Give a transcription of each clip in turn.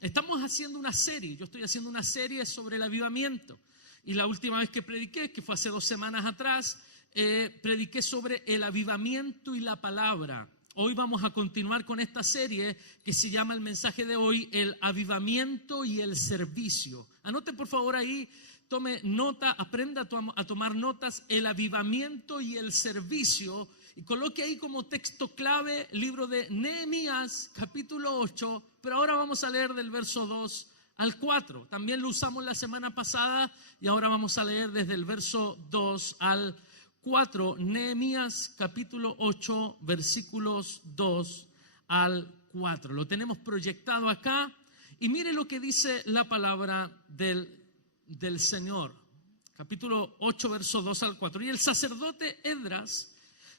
Estamos haciendo una serie, yo estoy haciendo una serie sobre el avivamiento. Y la última vez que prediqué, que fue hace 2 semanas atrás, prediqué sobre el avivamiento y la palabra. Hoy vamos a continuar con esta serie que se llama el mensaje de hoy, el avivamiento y el servicio. Anote por favor ahí, tome nota, aprenda a tomar notas, el avivamiento y el servicio. Y coloque ahí como texto clave el libro de Nehemías, capítulo 8, pero ahora vamos a leer del verso 2 al 4. También lo usamos la semana pasada y ahora vamos a leer desde el verso 2 al 4. Nehemías, capítulo 8, versículos 2 al 4. Lo tenemos proyectado acá y mire lo que dice la palabra del Señor. Capítulo 8, verso 2 al 4. Y el sacerdote Esdras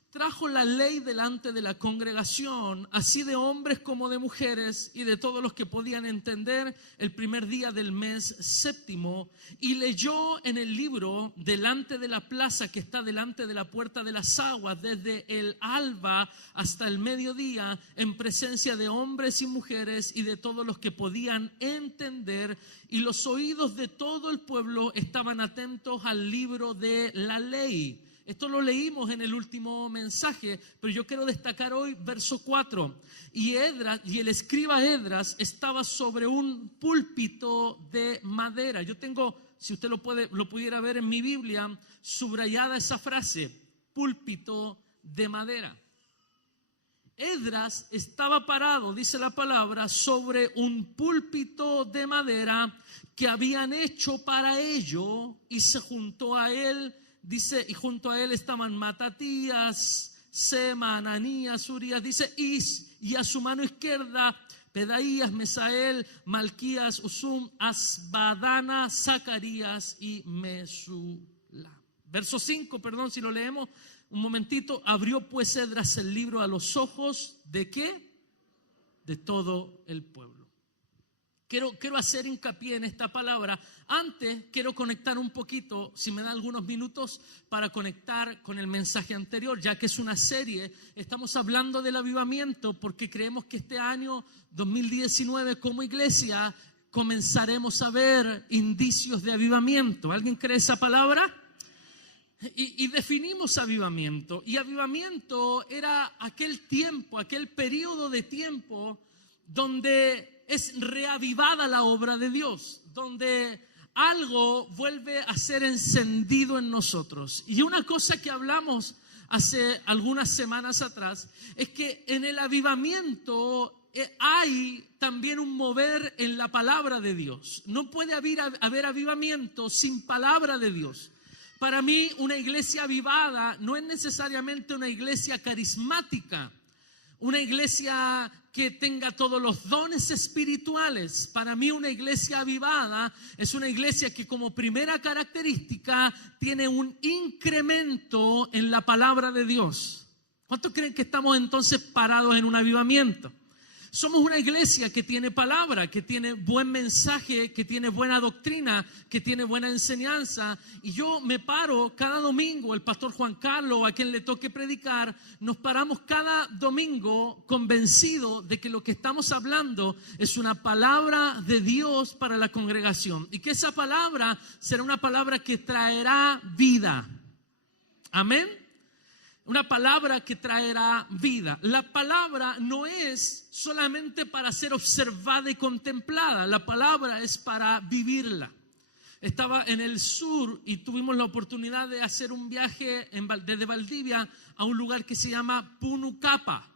trajo la ley delante de la congregación, así de hombres como de mujeres y de todos los que podían entender, el primer día del mes séptimo, y leyó en el libro delante de la plaza que está delante de la puerta de las aguas, desde el alba hasta el mediodía, en presencia de hombres y mujeres y de todos los que podían entender, y los oídos de todo el pueblo estaban atentos al libro de la ley. Esto lo leímos en el último mensaje, pero yo quiero destacar hoy verso 4. Y el escriba Esdras estaba sobre un púlpito de madera. Yo tengo, si usted lo pudiera ver en mi Biblia, subrayada esa frase, púlpito de madera. Esdras estaba parado, dice la palabra, sobre un púlpito de madera que habían hecho para ello, y se juntó a él. Dice, y junto a él estaban Matatías, Sema, Ananías, Urías, dice, y a su mano izquierda, Pedaías, Mesael, Malquías, Usum, Asbadana, Zacarías y Mesulam. Verso 5, perdón, si lo leemos un momentito. Abrió pues Esdras el libro a los ojos, ¿de qué? De todo el pueblo. Quiero hacer hincapié en esta palabra. Antes quiero conectar un poquito, si me da algunos minutos, para conectar con el mensaje anterior, ya que es una serie. Estamos hablando del avivamiento porque creemos que este año 2019 como iglesia comenzaremos a ver indicios de avivamiento. ¿Alguien cree esa palabra? Y definimos avivamiento. Y avivamiento era aquel tiempo, aquel periodo de tiempo donde es reavivada la obra de Dios, donde algo vuelve a ser encendido en nosotros. Y una cosa que hablamos hace algunas semanas atrás es que en el avivamiento hay también un mover en la palabra de Dios. No puede haber avivamiento sin palabra de Dios. Para mí, una iglesia avivada no es necesariamente una iglesia carismática, una iglesia que tenga todos los dones espirituales. Para mí una iglesia avivada es una iglesia que como primera característica tiene un incremento en la palabra de Dios. ¿Cuántos creen que estamos entonces parados en un avivamiento? Somos una iglesia que tiene palabra, que tiene buen mensaje, que tiene buena doctrina, que tiene buena enseñanza. Y yo me paro cada domingo, el pastor Juan Carlos, a quien le toque predicar, nos paramos cada domingo convencido de que lo que estamos hablando es una palabra de Dios para la congregación. Y que esa palabra será una palabra que traerá vida. Amén. Una palabra que traerá vida. La palabra no es solamente para ser observada y contemplada. La palabra es para vivirla. Estaba en el sur y tuvimos la oportunidad de hacer un viaje desde Valdivia a un lugar que se llama Punucapa.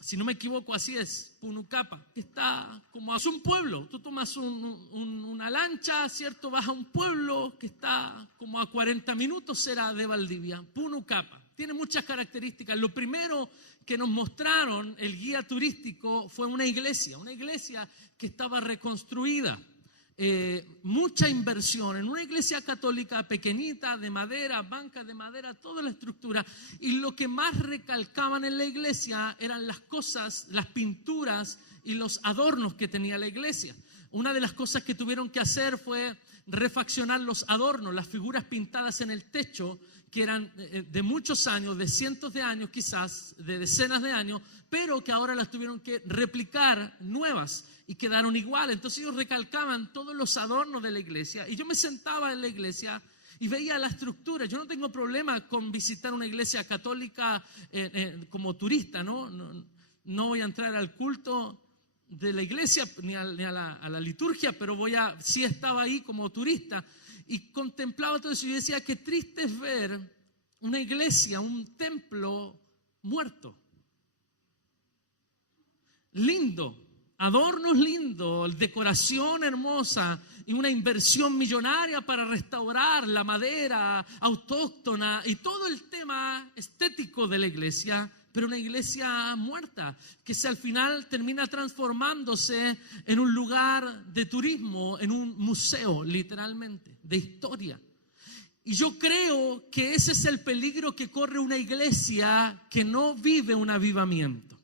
Si no me equivoco, así es, Punucapa, que está como es un pueblo. Tú tomas una lancha, ¿cierto? Vas a un pueblo que está como a 40 minutos será de Valdivia, Punucapa. Tiene muchas características. Lo primero que nos mostraron el guía turístico fue una iglesia que estaba reconstruida. Mucha inversión en una iglesia católica pequeñita, de madera, bancas de madera, toda la estructura. Y lo que más recalcaban en la iglesia eran las cosas, las pinturas y los adornos que tenía la iglesia. Una de las cosas que tuvieron que hacer fue refaccionar los adornos, las figuras pintadas en el techo, que eran de muchos años, de cientos de años quizás, de decenas de años, pero que ahora las tuvieron que replicar nuevas. y quedaron igual. Entonces ellos recalcaban todos los adornos de la iglesia y yo me sentaba en la iglesia y veía la estructura. Yo no tengo problema con visitar una iglesia católica como turista, ¿no? No voy a entrar al culto de la iglesia ni a la liturgia, pero sí estaba ahí como turista y contemplaba todo eso y decía, qué triste es ver una iglesia, un templo muerto. Lindo, adornos lindos, decoración hermosa y una inversión millonaria para restaurar la madera autóctona y todo el tema estético de la iglesia, pero una iglesia muerta que al final termina transformándose en un lugar de turismo, en un museo literalmente, de historia. Y yo creo que ese es el peligro que corre una iglesia que no vive un avivamiento.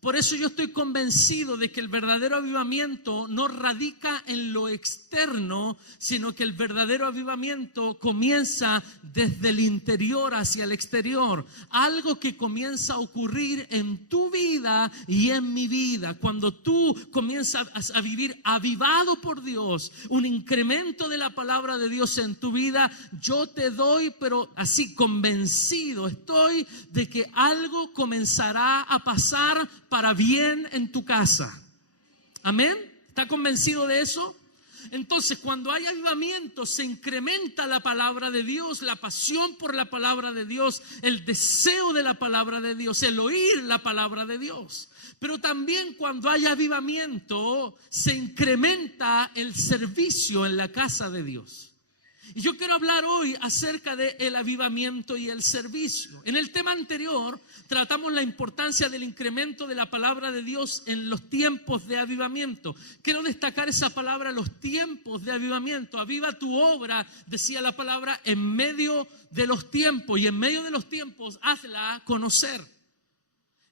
Por eso yo estoy convencido de que el verdadero avivamiento no radica en lo externo, sino que el verdadero avivamiento comienza desde el interior hacia el exterior. Algo que comienza a ocurrir en tu vida y en mi vida. Cuando tú comienzas a vivir avivado por Dios, un incremento de la palabra de Dios en tu vida, yo te doy, pero así convencido estoy de que algo comenzará a pasar para bien en tu casa. Amén. ¿Está convencido de eso? Entonces, cuando hay avivamiento, se incrementa la palabra de Dios, la pasión por la palabra de Dios, el deseo de la palabra de Dios, el oír la palabra de Dios. Pero también cuando hay avivamiento, se incrementa el servicio en la casa de Dios. Y yo quiero hablar hoy acerca del avivamiento y el servicio. En el tema anterior tratamos la importancia del incremento de la palabra de Dios en los tiempos de avivamiento. Quiero destacar esa palabra, los tiempos de avivamiento. Aviva tu obra, decía la palabra, en medio de los tiempos. Y en medio de los tiempos, hazla conocer.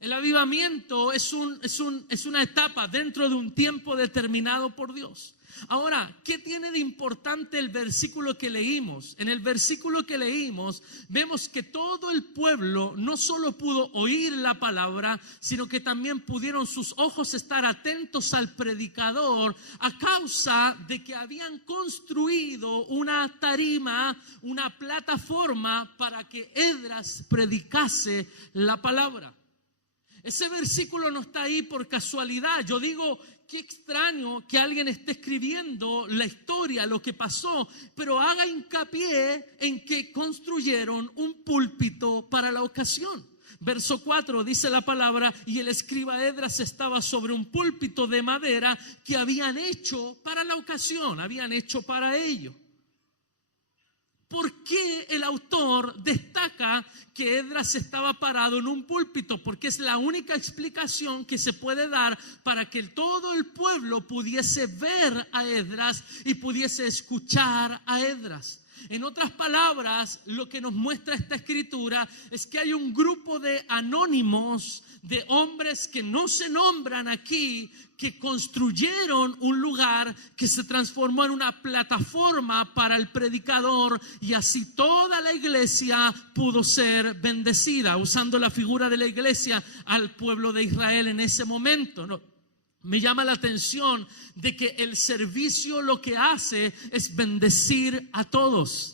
El avivamiento es una etapa dentro de un tiempo determinado por Dios. Ahora, ¿qué tiene de importante el versículo que leímos? En el versículo que leímos vemos que todo el pueblo no solo pudo oír la palabra, sino que también pudieron sus ojos estar atentos al predicador a causa de que habían construido una tarima, una plataforma para que Esdras predicase la palabra. Ese versículo no está ahí por casualidad. Yo digo, qué extraño que alguien esté escribiendo la historia, lo que pasó, pero haga hincapié en que construyeron un púlpito para la ocasión. Verso 4 dice la palabra, y el escriba Esdras estaba sobre un púlpito de madera que habían hecho para la ocasión, habían hecho para ello. ¿Por qué el autor destaca que Esdras estaba parado en un púlpito? Porque es la única explicación que se puede dar para que todo el pueblo pudiese ver a Esdras y pudiese escuchar a Esdras. En otras palabras, lo que nos muestra esta escritura es que hay un grupo de anónimos, de hombres que no se nombran aquí, que construyeron un lugar que se transformó en una plataforma para el predicador y así toda la iglesia pudo ser bendecida, usando la figura de la iglesia al pueblo de Israel en ese momento, ¿no? Me llama la atención de que el servicio lo que hace es bendecir a todos.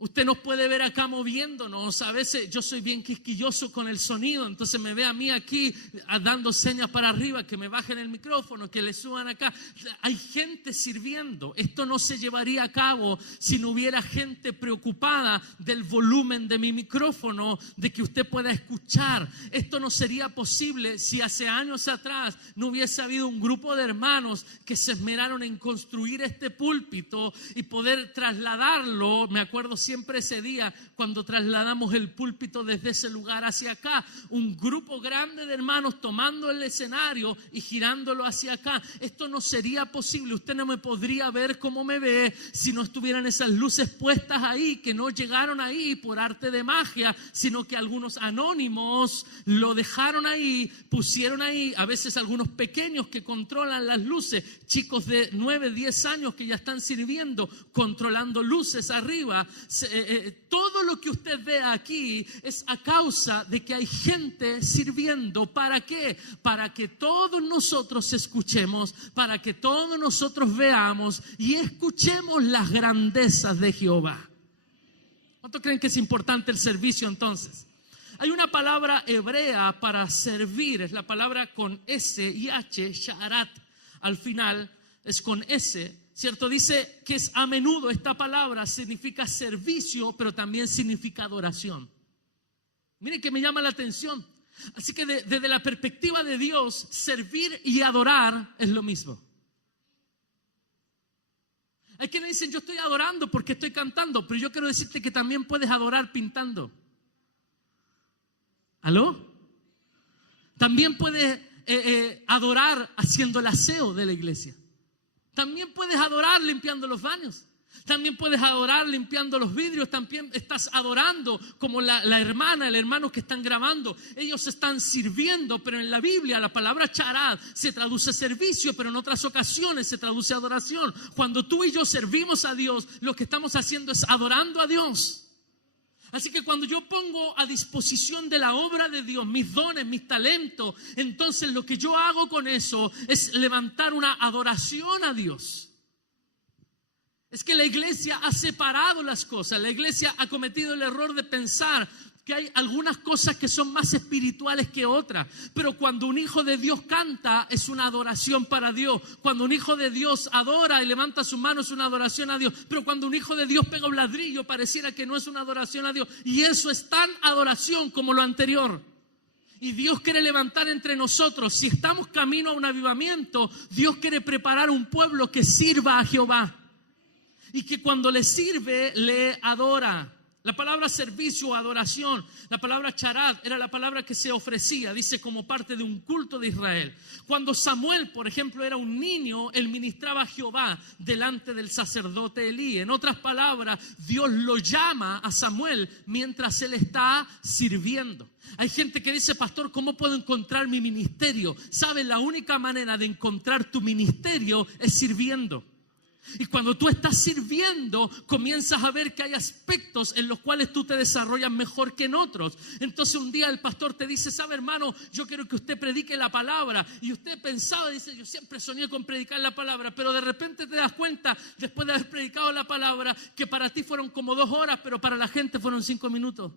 Usted nos puede ver acá moviéndonos. A veces yo soy bien quisquilloso con el sonido, entonces me ve a mí aquí dando señas para arriba, que me bajen el micrófono, que le suban acá. Hay gente sirviendo. Esto no se llevaría a cabo si no hubiera gente preocupada del volumen de mi micrófono, de que usted pueda escuchar. Esto no sería posible si hace años atrás no hubiese habido un grupo de hermanos que se esmeraron en construir este púlpito y poder trasladarlo. Me acuerdo siempre ese día cuando trasladamos el púlpito desde ese lugar hacia acá, un grupo grande de hermanos tomando el escenario y girándolo hacia acá. Esto no sería posible. Usted no me podría ver como me ve si no estuvieran esas luces puestas ahí, que no llegaron ahí por arte de magia, sino que algunos anónimos lo dejaron ahí, pusieron ahí, a veces algunos pequeños que controlan las luces, chicos de 9, 10 años que ya están sirviendo, controlando luces arriba. Todo todo lo que usted ve aquí es a causa de que hay gente sirviendo. ¿Para qué? Para que todos nosotros escuchemos, para que todos nosotros veamos y escuchemos las grandezas de Jehová. ¿Cuánto creen que es importante el servicio entonces? Hay una palabra hebrea para servir, es la palabra con S y H, sharat, al final es con S, ¿cierto? Dice que es a menudo esta palabra significa servicio, pero también significa adoración. Miren que me llama la atención. Así que desde la perspectiva de Dios, servir y adorar es lo mismo. Hay quienes dicen, yo estoy adorando porque estoy cantando, pero yo quiero decirte que también puedes adorar pintando. ¿Aló? También puedes adorar haciendo el aseo de la iglesia. También puedes adorar limpiando los baños. También puedes adorar limpiando los vidrios. También estás adorando como la hermana, el hermano que están grabando. Ellos están sirviendo, pero en la Biblia la palabra charad se traduce servicio, pero en otras ocasiones se traduce adoración. Cuando tú y yo servimos a Dios, lo que estamos haciendo es adorando a Dios. Así que cuando yo pongo a disposición de la obra de Dios mis dones, mis talentos, entonces lo que yo hago con eso es levantar una adoración a Dios. Es que la iglesia ha separado las cosas. La iglesia ha cometido el error de pensar que hay algunas cosas que son más espirituales que otras. Pero cuando un hijo de Dios canta, es una adoración para Dios. Cuando un hijo de Dios adora y levanta sus manos, es una adoración a Dios. Pero cuando un hijo de Dios pega un ladrillo, pareciera que no es una adoración a Dios. Y eso es tan adoración como lo anterior. Y Dios quiere levantar entre nosotros. Si estamos camino a un avivamiento, Dios quiere preparar un pueblo que sirva a Jehová. Y que cuando le sirve, le adora. La palabra servicio o adoración, la palabra charad era la palabra que se ofrecía, dice, como parte de un culto de Israel. Cuando Samuel, por ejemplo, era un niño, él ministraba a Jehová delante del sacerdote Elí. En otras palabras, Dios lo llama a Samuel mientras él está sirviendo. Hay gente que dice, pastor, ¿cómo puedo encontrar mi ministerio? ¿Sabes? La única manera de encontrar tu ministerio es sirviendo. Y cuando tú estás sirviendo, comienzas a ver que hay aspectos en los cuales tú te desarrollas mejor que en otros. Entonces un día el pastor te dice, ¿sabe, hermano? Yo quiero que usted predique la palabra. Y usted pensaba, dice, yo siempre soñé con predicar la palabra. Pero de repente te das cuenta, después de haber predicado la palabra, que para ti fueron como 2 horas, pero para la gente fueron 5 minutos.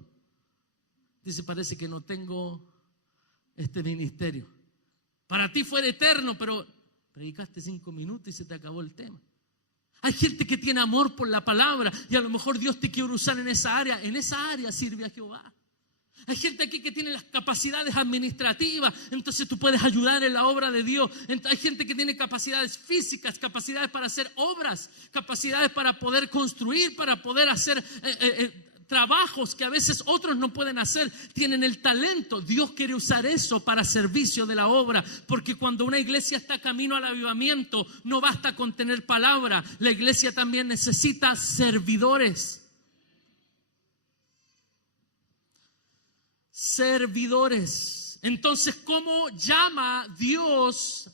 Dice, parece que no tengo este ministerio. Para ti fue eterno, pero predicaste 5 minutos y se te acabó el tema. Hay gente que tiene amor por la palabra y a lo mejor Dios te quiere usar en esa área. En esa área sirve a Jehová. Hay gente aquí que tiene las capacidades administrativas, entonces tú puedes ayudar en la obra de Dios. Hay gente que tiene capacidades físicas, capacidades para hacer obras, capacidades para poder construir, para poder hacer trabajos que a veces otros no pueden hacer. Tienen el talento. Dios quiere usar eso para servicio de la obra, porque cuando una iglesia está camino al avivamiento, no basta con tener palabra. La iglesia también necesita servidores. Servidores. Entonces, ¿cómo llama Dios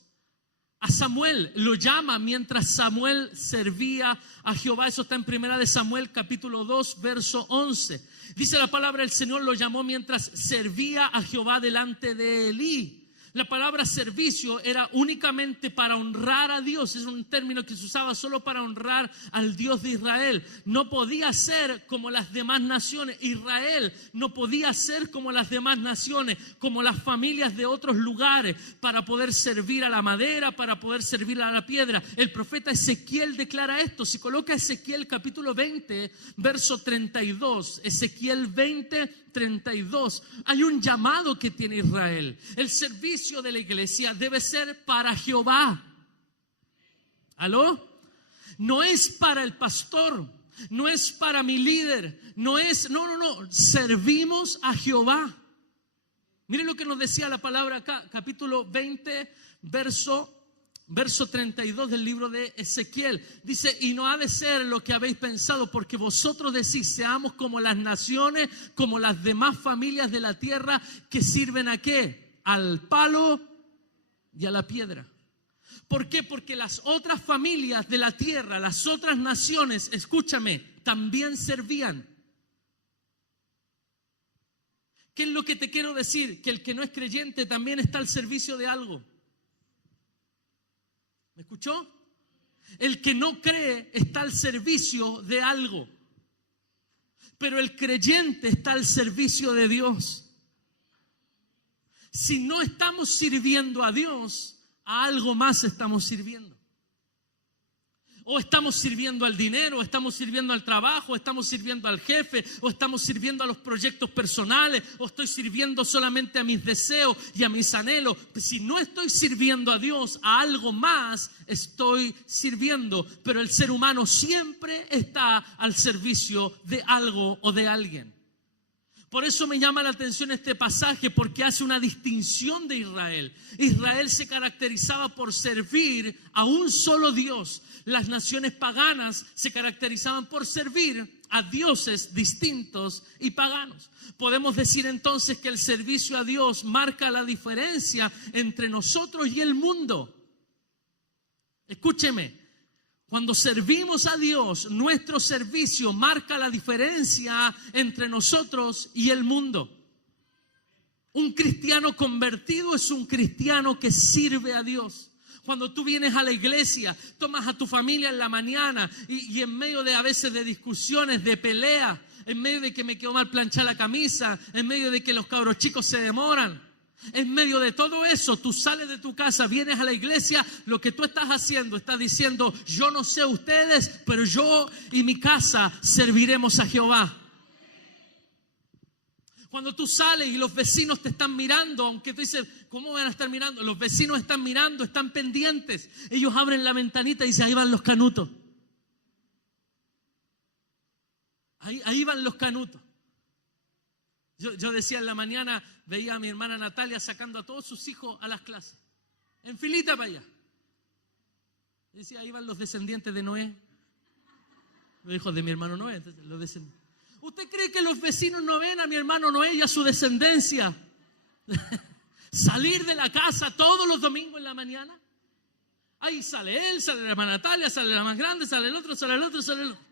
a Samuel? Lo llama mientras Samuel servía a Jehová. Eso está en 1 Samuel capítulo 2 verso 11. Dice la palabra, el Señor lo llamó mientras servía a Jehová delante de Elí. La palabra servicio era únicamente para honrar a Dios. Es un término que se usaba solo para honrar al Dios de Israel. No podía ser como las demás naciones. Israel no podía ser como las demás naciones, como las familias de otros lugares, para poder servir a la madera, para poder servir a la piedra. El profeta Ezequiel declara esto. Si coloca Ezequiel capítulo 20, verso 32. Ezequiel 20, 32. Hay un llamado que tiene Israel. El servicio de la iglesia debe ser para Jehová. ¿Aló? No es para el pastor, no es para mi líder, no. Servimos a Jehová. Miren lo que nos decía la palabra acá, capítulo 20, verso 32 del libro de Ezequiel. Dice, y no ha de ser lo que habéis pensado, porque vosotros decís, seamos como las naciones, como las demás familias de la tierra, que sirven ¿a qué? Al palo y a la piedra. ¿Por qué? Porque las otras familias de la tierra, las otras naciones, escúchame, también servían. ¿Qué es lo que te quiero decir? Que el que no es creyente también está al servicio de algo. ¿Me escuchó? El que no cree está al servicio de algo. Pero el creyente está al servicio de Dios. Si no estamos sirviendo a Dios, a algo más estamos sirviendo. O estamos sirviendo al dinero, o estamos sirviendo al trabajo, o estamos sirviendo al jefe, o estamos sirviendo a los proyectos personales, o estoy sirviendo solamente a mis deseos y a mis anhelos. Si no estoy sirviendo a Dios, a algo más estoy sirviendo. Pero el ser humano siempre está al servicio de algo o de alguien. Por eso me llama la atención este pasaje, porque hace una distinción de Israel. Israel se caracterizaba por servir a un solo Dios. Las naciones paganas se caracterizaban por servir a dioses distintos y paganos. Podemos decir entonces que el servicio a Dios marca la diferencia entre nosotros y el mundo. Escúcheme. Cuando servimos a Dios, nuestro servicio marca la diferencia entre nosotros y el mundo. Un cristiano convertido es un cristiano que sirve a Dios. Cuando tú vienes a la iglesia, tomas a tu familia en la mañana y en medio de a veces de discusiones, de pelea, en medio de que me quedó mal planchar la camisa, en medio de que los cabros chicos se demoran, en medio de todo eso, tú sales de tu casa, vienes a la iglesia, lo que tú estás haciendo, estás diciendo, yo no sé ustedes, pero yo y mi casa serviremos a Jehová. Cuando tú sales y los vecinos te están mirando, aunque tú dices, ¿cómo van a estar mirando? Los vecinos están mirando, están pendientes. Ellos abren la ventanita y dicen, ahí van los canutos. Ahí van los canutos. Yo decía en la mañana, veía a mi hermana Natalia sacando a todos sus hijos a las clases. En filita para allá. Decía, ahí van los descendientes de Noé. Los hijos de mi hermano Noé, los descendientes. ¿Usted cree que los vecinos no ven a mi hermano Noé y a su descendencia salir de la casa todos los domingos en la mañana? Ahí sale él, sale la hermana Natalia, sale la más grande, sale el otro, sale el otro, sale el otro.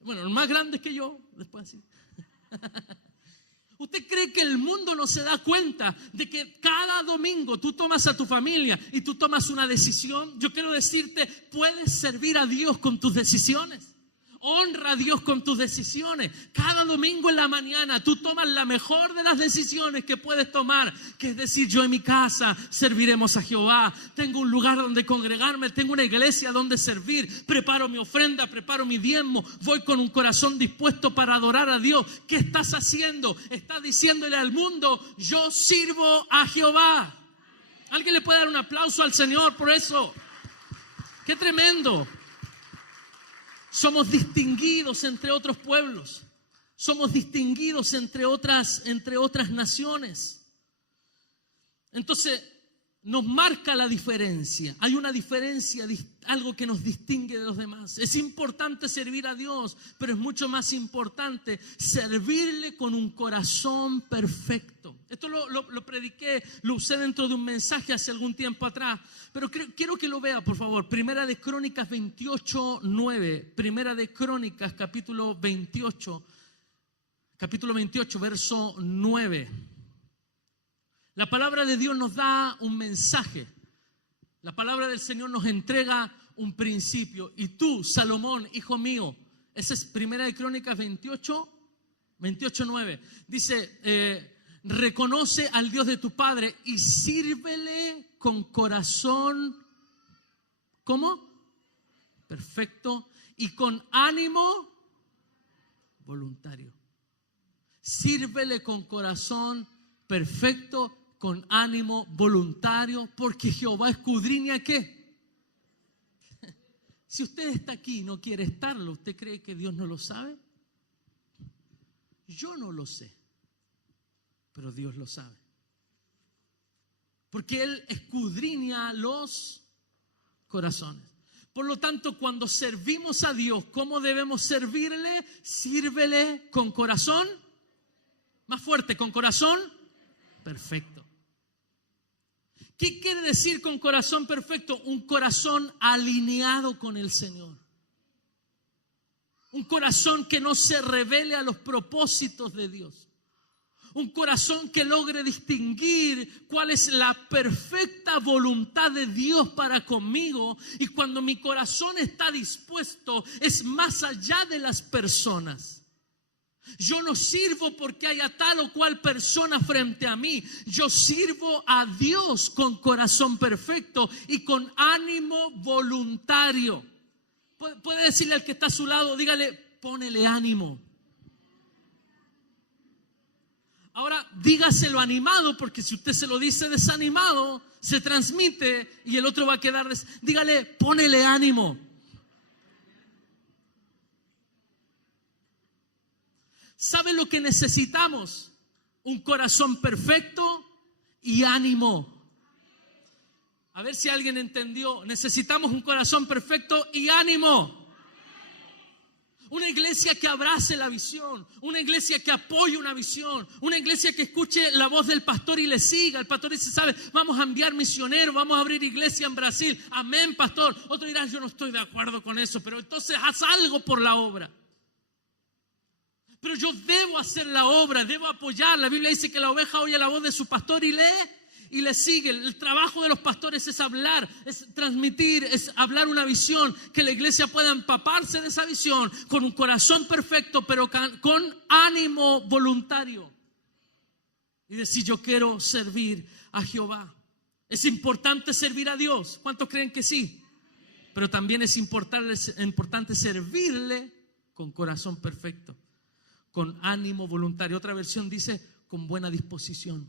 Bueno, los más grandes que yo, después así. ¿Usted cree que el mundo no se da cuenta de que cada domingo tú tomas a tu familia y tú tomas una decisión? Yo quiero decirte, puedes servir a Dios con tus decisiones. Honra a Dios con tus decisiones. Cada domingo en la mañana tú tomas la mejor de las decisiones que puedes tomar, que es decir, yo en mi casa serviremos a Jehová. Tengo un lugar donde congregarme, tengo una iglesia donde servir. Preparo mi ofrenda, preparo mi diezmo. Voy con un corazón dispuesto para adorar a Dios. ¿Qué estás haciendo? Estás diciéndole al mundo, yo sirvo a Jehová. ¿Alguien le puede dar un aplauso al Señor por eso? ¡Qué tremendo! Somos distinguidos entre otros pueblos. Somos distinguidos entre otras naciones. Entonces, nos marca la diferencia. Hay una diferencia, algo que nos distingue de los demás. Es importante servir a Dios, pero es mucho más importante servirle con un corazón perfecto. Esto lo prediqué, lo usé dentro de un mensaje hace algún tiempo atrás, pero quiero que lo vea, por favor. Primera de Crónicas 28:9. Primera de Crónicas, capítulo 28, verso 9. La palabra de Dios nos da un mensaje. La palabra del Señor nos entrega un principio. Y tú, Salomón, hijo mío, esa es Primera de Crónicas 28:9. Dice, reconoce al Dios de tu padre y sírvele con corazón, ¿cómo? Perfecto. Y con ánimo voluntario. Sírvele con corazón perfecto, con ánimo voluntario, porque Jehová escudriña ¿qué? Si usted está aquí y no quiere estarlo, ¿usted cree que Dios no lo sabe? Yo no lo sé, pero Dios lo sabe. Porque Él escudriña los corazones. Por lo tanto, cuando servimos a Dios, ¿cómo debemos servirle? Sírvele con corazón, más fuerte, con corazón perfecto. ¿Qué quiere decir con corazón perfecto? Un corazón alineado con el Señor. Un corazón que no se revele a los propósitos de Dios. Un corazón que logre distinguir cuál es la perfecta voluntad de Dios para conmigo. Y cuando mi corazón está dispuesto, es más allá de las personas. Yo no sirvo porque haya tal o cual persona frente a mí. Yo sirvo a Dios con corazón perfecto y con ánimo voluntario. Puede decirle al que está a su lado, dígale, ponele ánimo. Ahora dígaselo animado, porque si usted se lo dice desanimado, se transmite y el otro va a quedar. Dígale, ponele ánimo. ¿Sabe lo que necesitamos? Un corazón perfecto y ánimo. A ver si alguien entendió. Necesitamos un corazón perfecto y ánimo. Una iglesia que abrace la visión, una iglesia que apoye una visión, una iglesia que escuche la voz del pastor y le siga. El pastor dice, ¿sabe? Vamos a enviar misioneros, vamos a abrir iglesia en Brasil. Amén, pastor. Otro dirá, yo no estoy de acuerdo con eso, pero entonces haz algo por la obra. Pero yo debo hacer la obra, debo apoyar. La Biblia dice que la oveja oye la voz de su pastor y le sigue. El trabajo de los pastores es hablar, es transmitir, es hablar una visión, que la iglesia pueda empaparse de esa visión con un corazón perfecto, pero con ánimo voluntario. Y decir, yo quiero servir a Jehová. Es importante servir a Dios. ¿Cuántos creen que sí? Pero también es importante servirle con corazón perfecto, con ánimo voluntario. Otra versión dice, con buena disposición.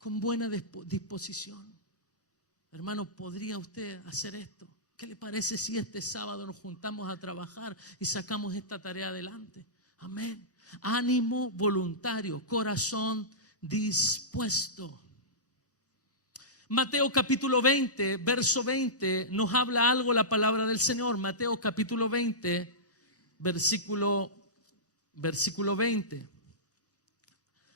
Con buena disposición. Hermano, ¿podría usted hacer esto? ¿Qué le parece si este sábado nos juntamos a trabajar y sacamos esta tarea adelante? Amén. Ánimo voluntario, corazón dispuesto. Mateo capítulo 20, verso 20, nos habla algo la palabra del Señor. Mateo capítulo 20, versículo 20.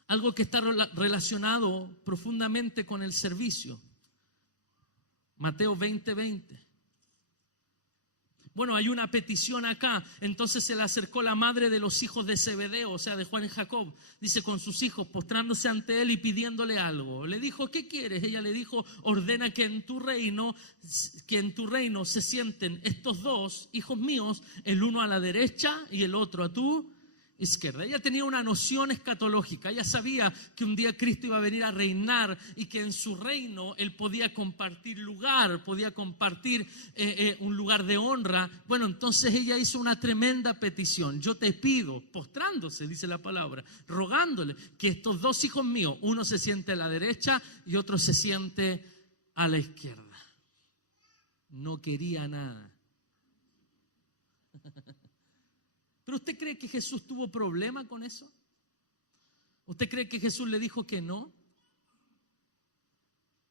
Algo que está relacionado profundamente con el servicio. Mateo 20:20. Bueno, hay una petición acá. Entonces se le acercó la madre de los hijos de Zebedeo, o sea, de Juan y Jacob. Dice, con sus hijos, postrándose ante él y pidiéndole algo. Le dijo, ¿qué quieres? Ella le dijo, ordena que en tu reino se sienten estos dos hijos míos, el uno a la derecha y el otro a tu izquierda. Ella tenía una noción escatológica. Ella sabía que un día Cristo iba a venir a reinar y que en su reino él podía compartir lugar, podía compartir un lugar de honra. Bueno, entonces ella hizo una tremenda petición. Yo te pido, postrándose, dice la palabra, rogándole que estos dos hijos míos, uno se siente a la derecha y otro se siente a la izquierda. No quería nada. ¿Pero usted cree que Jesús tuvo problema con eso? ¿Usted cree que Jesús le dijo que no?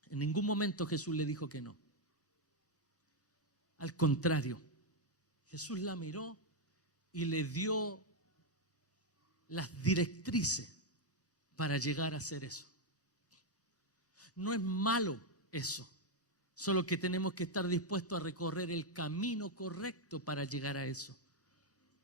En ningún momento Jesús le dijo que no. Al contrario, Jesús la miró y le dio las directrices para llegar a hacer eso. No es malo eso, solo que tenemos que estar dispuestos a recorrer el camino correcto para llegar a eso.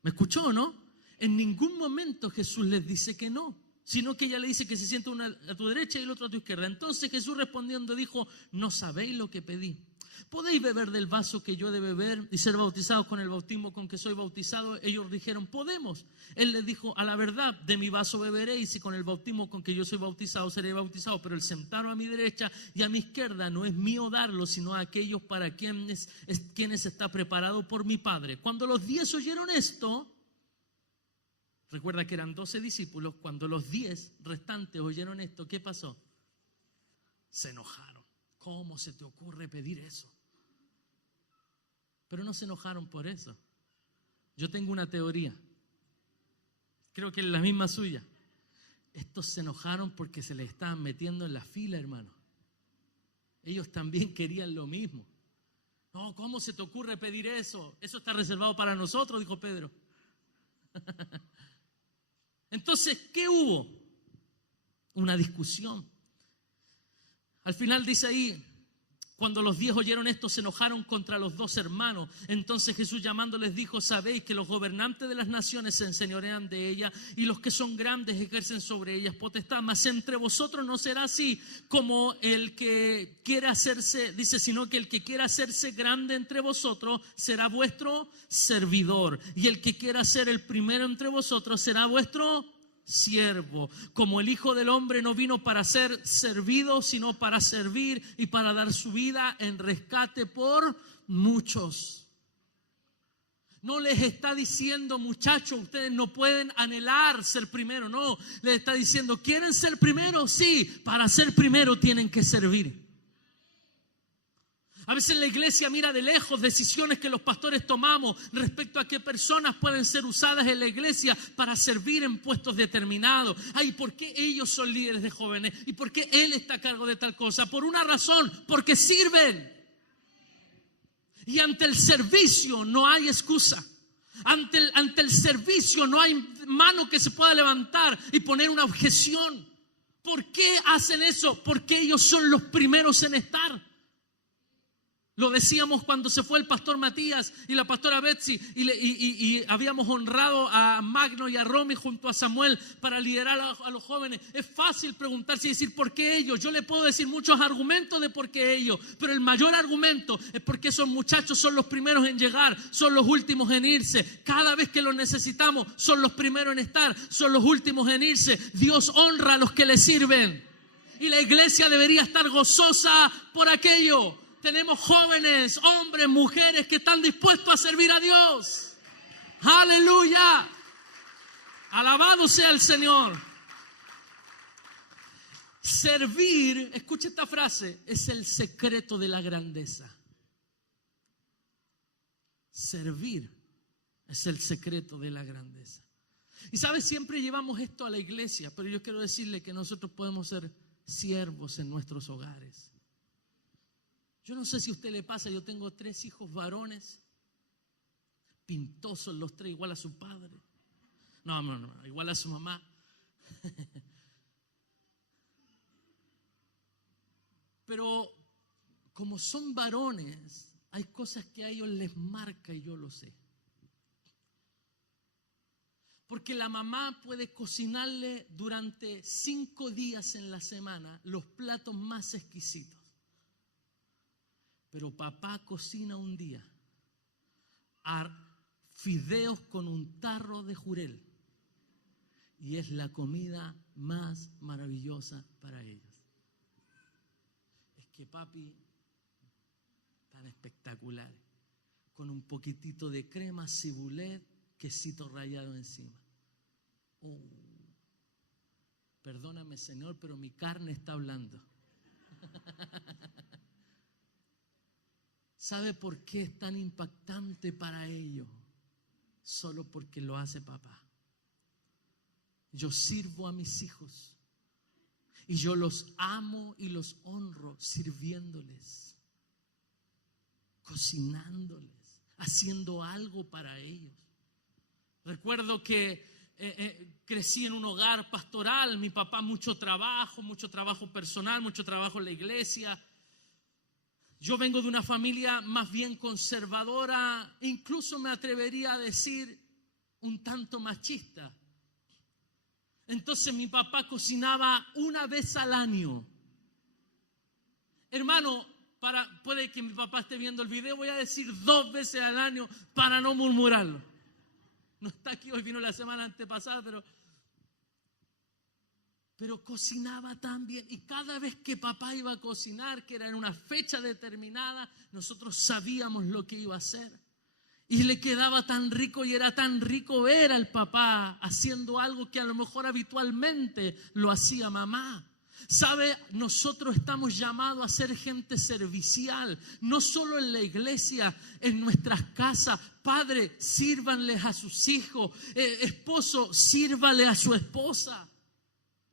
¿Me escuchó o no? En ningún momento Jesús les dice que no, sino que ella le dice que se sienta uno a tu derecha y el otro a tu izquierda. Entonces Jesús respondiendo dijo, no sabéis lo que pedí. ¿Podéis beber del vaso que yo he de beber y ser bautizados con el bautismo con que soy bautizado? Ellos dijeron, podemos. Él les dijo, a la verdad, de mi vaso beberéis y con el bautismo con que yo soy bautizado seré bautizado. Pero el sentaros a mi derecha y a mi izquierda no es mío darlo, sino a aquellos para quienes está preparado por mi Padre. Cuando los 10 oyeron esto, recuerda que eran 12 discípulos, cuando los 10 restantes oyeron esto, ¿qué pasó? Se enojaron. ¿Cómo se te ocurre pedir eso? Pero no se enojaron por eso. Yo tengo una teoría. Creo que es la misma suya. Estos se enojaron porque se les estaban metiendo en la fila, hermano. Ellos también querían lo mismo. No, ¿cómo se te ocurre pedir eso? Eso está reservado para nosotros, dijo Pedro. Entonces, ¿qué hubo? Una discusión. Al final dice ahí, Cuando los 10 oyeron esto, se enojaron contra los 2 hermanos. Entonces Jesús llamándoles dijo: sabéis que los gobernantes de las naciones se enseñorean de ellas, y los que son grandes ejercen sobre ellas potestad. Mas entre vosotros no será así, como el que quiera hacerse, dice, sino que el que quiera hacerse grande entre vosotros será vuestro servidor, y el que quiera ser el primero entre vosotros será vuestro siervo. Como el Hijo del Hombre no vino para ser servido, sino para servir y para dar su vida en rescate por muchos. No les está diciendo: muchachos, ustedes no pueden anhelar ser primero. No, les está diciendo: ¿quieren ser primero? Sí, para ser primero tienen que servir. A veces la iglesia mira de lejos decisiones que los pastores tomamos respecto a qué personas pueden ser usadas en la iglesia para servir en puestos determinados. Ay, ¿por qué ellos son líderes de jóvenes? ¿Y por qué él está a cargo de tal cosa? Por una razón: porque sirven. Y ante el servicio no hay excusa. Ante el servicio no hay mano que se pueda levantar y poner una objeción. ¿Por qué hacen eso? Porque ellos son los primeros en estar. Lo decíamos cuando se fue el pastor Matías y la pastora Betsy y habíamos honrado a Magno y a Romy junto a Samuel para liderar a los jóvenes. Es fácil preguntarse y decir: ¿por qué ellos? Yo le puedo decir muchos argumentos de por qué ellos, pero el mayor argumento es porque esos muchachos son los primeros en llegar, son los últimos en irse. Cada vez que los necesitamos, son los primeros en estar, son los últimos en irse. Dios honra a los que le sirven y la iglesia debería estar gozosa por aquello. Tenemos jóvenes, hombres, mujeres que están dispuestos a servir a Dios. ¡Aleluya! Alabado sea el Señor. Servir, escuche esta frase, es el secreto de la grandeza. Servir es el secreto de la grandeza. Y sabes, siempre llevamos esto a la iglesia, pero yo quiero decirle que nosotros podemos ser siervos en nuestros hogares. Yo no sé si a usted le pasa, yo tengo 3 hijos varones, pintosos los 3, igual a su padre. No, igual a su mamá. Pero como son varones, hay cosas que a ellos les marca y yo lo sé. Porque la mamá puede cocinarle durante 5 días en la semana los platos más exquisitos. Pero papá cocina un día fideos con un tarro de jurel y es la comida más maravillosa para ellos. Es que papi, tan espectacular, con un poquitito de crema, cibulet, quesito rallado encima. Oh, perdóname, Señor, pero mi carne está hablando. ¿Sabe por qué es tan impactante para ellos? Solo porque lo hace papá. Yo sirvo a mis hijos y yo los amo y los honro sirviéndoles, cocinándoles, haciendo algo para ellos. Recuerdo que crecí en un hogar pastoral, mi papá mucho trabajo personal, mucho trabajo en la iglesia. Yo vengo de una familia más bien conservadora, incluso me atrevería a decir un tanto machista. Entonces mi papá cocinaba una vez al año. Hermano, puede que mi papá esté viendo el video, voy a decir 2 veces al año para no murmurarlo. No está aquí hoy, vino la semana antepasada, pero cocinaba tan bien. Y cada vez que papá iba a cocinar, que era en una fecha determinada, nosotros sabíamos lo que iba a hacer. Y le quedaba tan rico y era tan rico ver al papá haciendo algo que a lo mejor habitualmente lo hacía mamá. ¿Sabe? Nosotros estamos llamados a ser gente servicial, no solo en la iglesia, en nuestras casas. Padre, sírvanles a sus hijos. Esposo, sírvale a su esposa.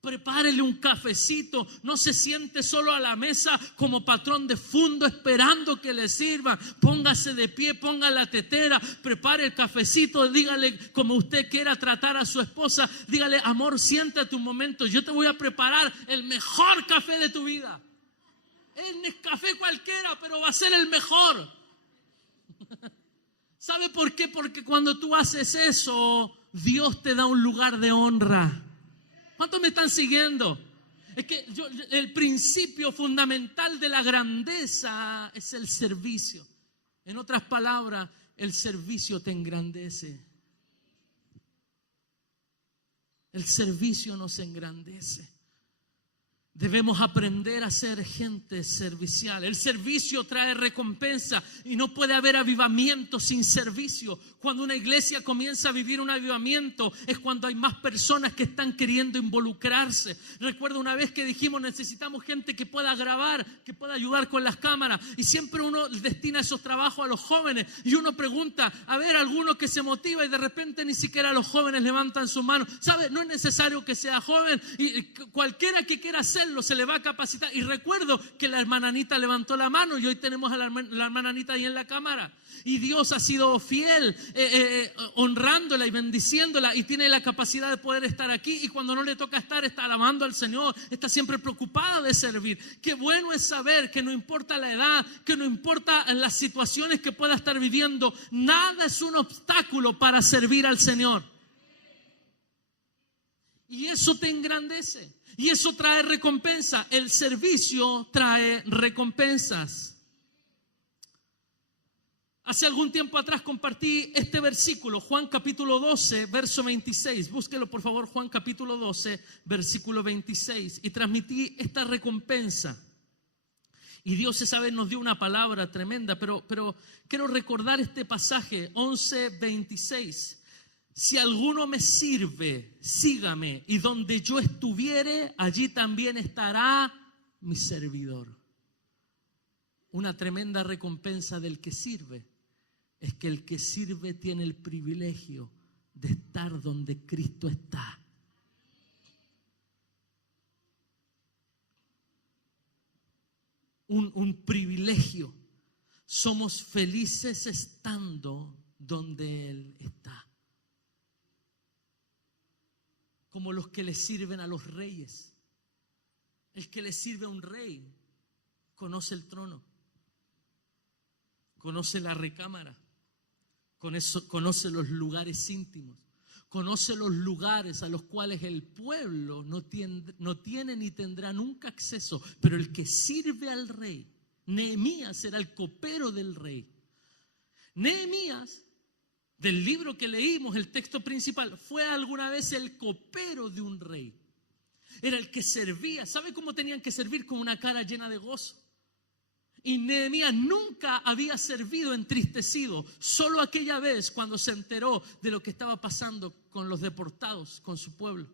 Prepárele un cafecito, no se siente solo a la mesa como patrón de fundo esperando que le sirvan. Póngase de pie, ponga la tetera, prepare el cafecito, dígale como usted quiera tratar a su esposa, dígale: amor, siéntate un momento, yo te voy a preparar el mejor café de tu vida. el Nescafé cualquiera, pero va a ser el mejor. ¿Sabe por qué? Porque cuando tú haces eso, Dios te da un lugar de honra. ¿Cuántos me están siguiendo? Es que el principio fundamental de la grandeza es el servicio. En otras palabras, el servicio te engrandece. El servicio nos engrandece. Debemos aprender a ser gente servicial. El servicio trae recompensa y no puede haber avivamiento sin servicio. Cuando una iglesia comienza a vivir un avivamiento es cuando hay más personas que están queriendo involucrarse. Recuerdo una vez que dijimos necesitamos gente que pueda grabar, que pueda ayudar con las cámaras, y siempre uno destina esos trabajos a los jóvenes y uno pregunta, a ver, alguno que se motiva, y de repente ni siquiera los jóvenes levantan su mano. ¿Sabe? No es necesario que sea joven, y cualquiera que quiera hacer se le va a capacitar. Y recuerdo que la hermana Anita levantó la mano y hoy tenemos a la hermana Anita ahí en la cámara. Y Dios ha sido fiel, honrándola y bendiciéndola, y tiene la capacidad de poder estar aquí, y cuando no le toca estar, está alabando al Señor, está siempre preocupada de servir. Qué bueno es saber que no importa la edad, que no importa las situaciones que pueda estar viviendo, nada es un obstáculo para servir al Señor. Y eso te engrandece. Y eso trae recompensa. El servicio trae recompensas. Hace algún tiempo atrás compartí este versículo, Juan capítulo 12, verso 26. Búsquelo por favor, Juan capítulo 12, versículo 26. Y transmití esta recompensa. Y Dios esa vez nos dio una palabra tremenda, pero quiero recordar este pasaje, 11:26. Si alguno me sirve, sígame, y donde yo estuviere, allí también estará mi servidor. Una tremenda recompensa del que sirve es que el que sirve tiene el privilegio de estar donde Cristo está. Un privilegio. Somos felices estando donde Él está. Como los que le sirven a los reyes. El que le sirve a un rey conoce el trono, conoce la recámara, conoce los lugares íntimos, conoce los lugares a los cuales el pueblo no tiene ni tendrá nunca acceso. Pero el que sirve al rey, Nehemías era el copero del rey. Nehemías, del libro que leímos, el texto principal, fue alguna vez el copero de un rey. Era el que servía. ¿Sabe cómo tenían que servir? Con una cara llena de gozo. Y Nehemías nunca había servido entristecido. Solo aquella vez cuando se enteró de lo que estaba pasando con los deportados, con su pueblo.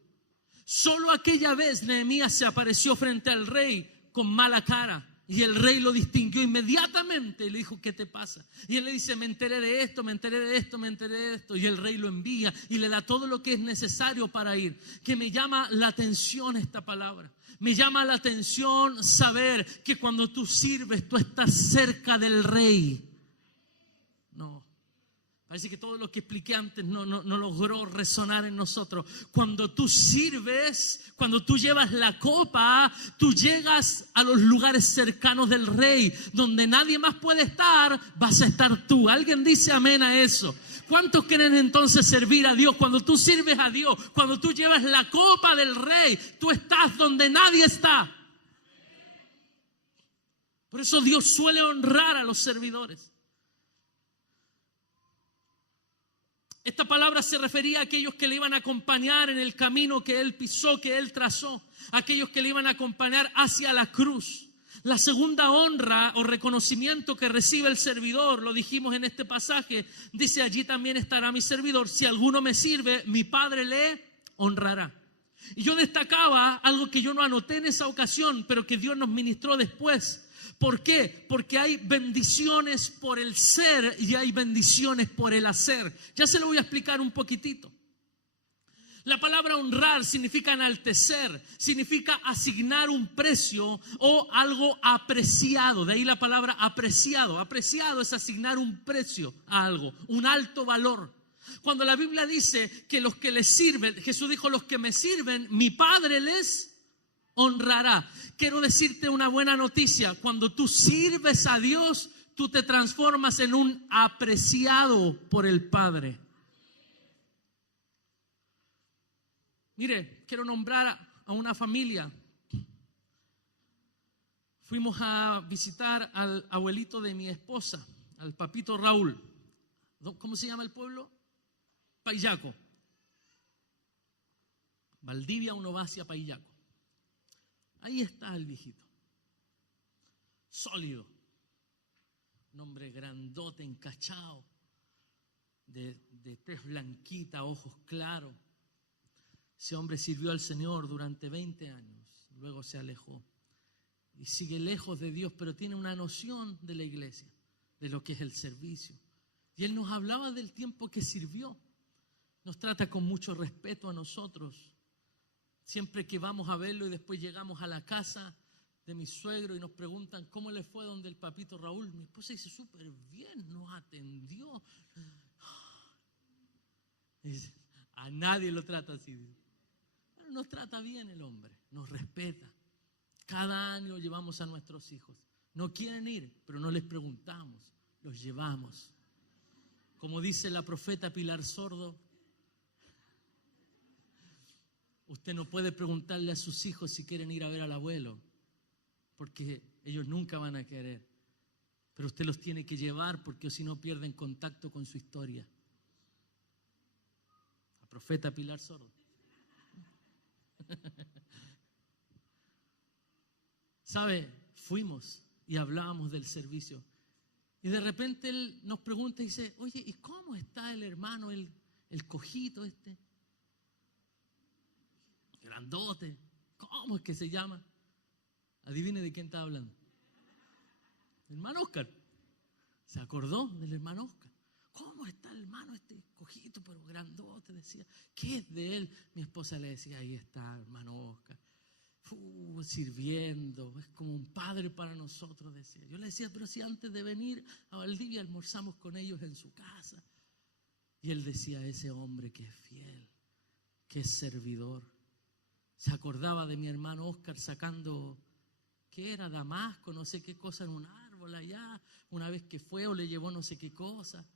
Solo aquella vez Nehemías se apareció frente al rey con mala cara. Y el rey lo distinguió inmediatamente y le dijo, ¿qué te pasa? Y él le dice, me enteré de esto, me enteré de esto, me enteré de esto. Y el rey lo envía y le da todo lo que es necesario para ir. Que me llama la atención esta palabra. Me llama la atención saber que cuando tú sirves, tú estás cerca del rey. No. Parece que todo lo que expliqué antes no logró resonar en nosotros. Cuando tú sirves, cuando tú llevas la copa, tú llegas a los lugares cercanos del rey, donde nadie más puede estar, vas a estar tú. ¿Alguien dice amén a eso? ¿Cuántos quieren entonces servir a Dios? Cuando tú sirves a Dios, cuando tú llevas la copa del rey, tú estás donde nadie está. Por eso Dios suele honrar a los servidores. Esta palabra se refería a aquellos que le iban a acompañar en el camino que Él pisó, que Él trazó. Aquellos que le iban a acompañar hacia la cruz. La segunda honra o reconocimiento que recibe el servidor, lo dijimos en este pasaje, dice, allí también estará mi servidor. Si alguno me sirve, mi Padre le honrará. Y yo destacaba algo que yo no anoté en esa ocasión, pero que Dios nos ministró después. ¿Por qué? Porque hay bendiciones por el ser y hay bendiciones por el hacer. Ya se lo voy a explicar un poquitito. La palabra honrar significa enaltecer, significa asignar un precio o algo apreciado. De ahí la palabra apreciado. Apreciado es asignar un precio a algo, un alto valor. Cuando la Biblia dice que los que les sirven, Jesús dijo, los que me sirven, mi Padre les honrará. Quiero decirte una buena noticia. Cuando tú sirves a Dios, tú te transformas en un apreciado por el Padre. Mire, quiero nombrar a una familia. Fuimos a visitar al abuelito de mi esposa, al papito Raúl. ¿Cómo se llama el pueblo? Paillaco. Valdivia, uno va hacia Paillaco. Ahí está el viejito. Sólido. Un hombre grandote, encachado, de tez blanquita, ojos claros. Ese hombre sirvió al Señor durante 20 años. Luego se alejó. Y sigue lejos de Dios, pero tiene una noción de la iglesia, de lo que es el servicio. Y él nos hablaba del tiempo que sirvió. Nos trata con mucho respeto a nosotros. Siempre que vamos a verlo y después llegamos a la casa de mi suegro y nos preguntan cómo le fue donde el papito Raúl, mi esposa dice, súper bien, nos atendió. Dice, a nadie lo trata así. Pero nos trata bien el hombre, nos respeta. Cada año llevamos a nuestros hijos. No quieren ir, pero no les preguntamos, los llevamos. Como dice la profeta Pilar Sordo, usted no puede preguntarle a sus hijos si quieren ir a ver al abuelo, porque ellos nunca van a querer. Pero usted los tiene que llevar, porque si no pierden contacto con su historia. La profeta Pilar Sordo. ¿Sabe? Fuimos y hablábamos del servicio. Y de repente él nos pregunta y dice, oye, ¿y cómo está el hermano, el cojito este? Grandote. ¿Cómo es que se llama? Adivine de quién está hablando. El hermano Oscar. Se acordó del hermano Oscar. ¿Cómo está el hermano este cojito, pero grandote? Decía, ¿qué es de él? Mi esposa le decía, ahí está, hermano Oscar. Sirviendo, es como un padre para nosotros, decía. Yo le decía, pero si antes de venir a Valdivia almorzamos con ellos en su casa. Y él decía, ese hombre que es fiel, que es servidor. Se acordaba de mi hermano Oscar sacando, ¿qué era? Damasco, no sé qué cosa en un árbol allá, una vez que fue o le llevó no sé qué cosa.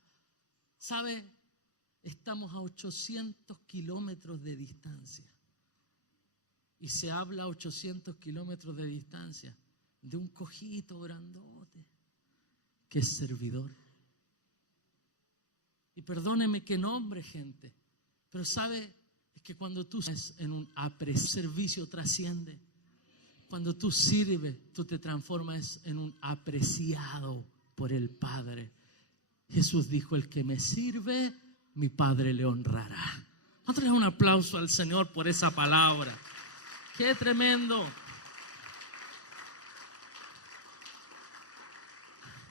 ¿Sabe? Estamos a 800 kilómetros de distancia. Y se habla a 800 kilómetros de distancia de un cojito grandote que es servidor. Y perdóneme que nombre gente, pero sabe, es que cuando tú estás en un servicio trasciende. Cuando tú sirves, tú te transformas en un apreciado por el Padre. Jesús dijo, el que me sirve, mi Padre le honrará. Vamos a darle un aplauso al Señor por esa palabra. ¡Qué tremendo!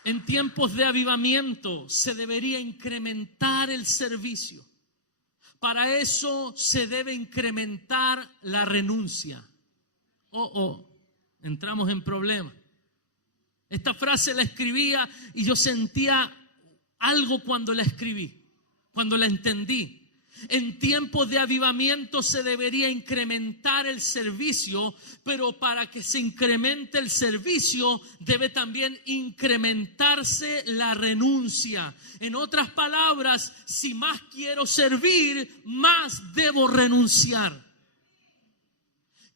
En tiempos de avivamiento se debería incrementar el servicio. Para eso se debe incrementar la renuncia. Entramos en problemas. Esta frase la escribía y yo sentía algo cuando la escribí, cuando la entendí. En tiempos de avivamiento se debería incrementar el servicio, pero para que se incremente el servicio debe también incrementarse la renuncia. En otras palabras, si más quiero servir, más debo renunciar.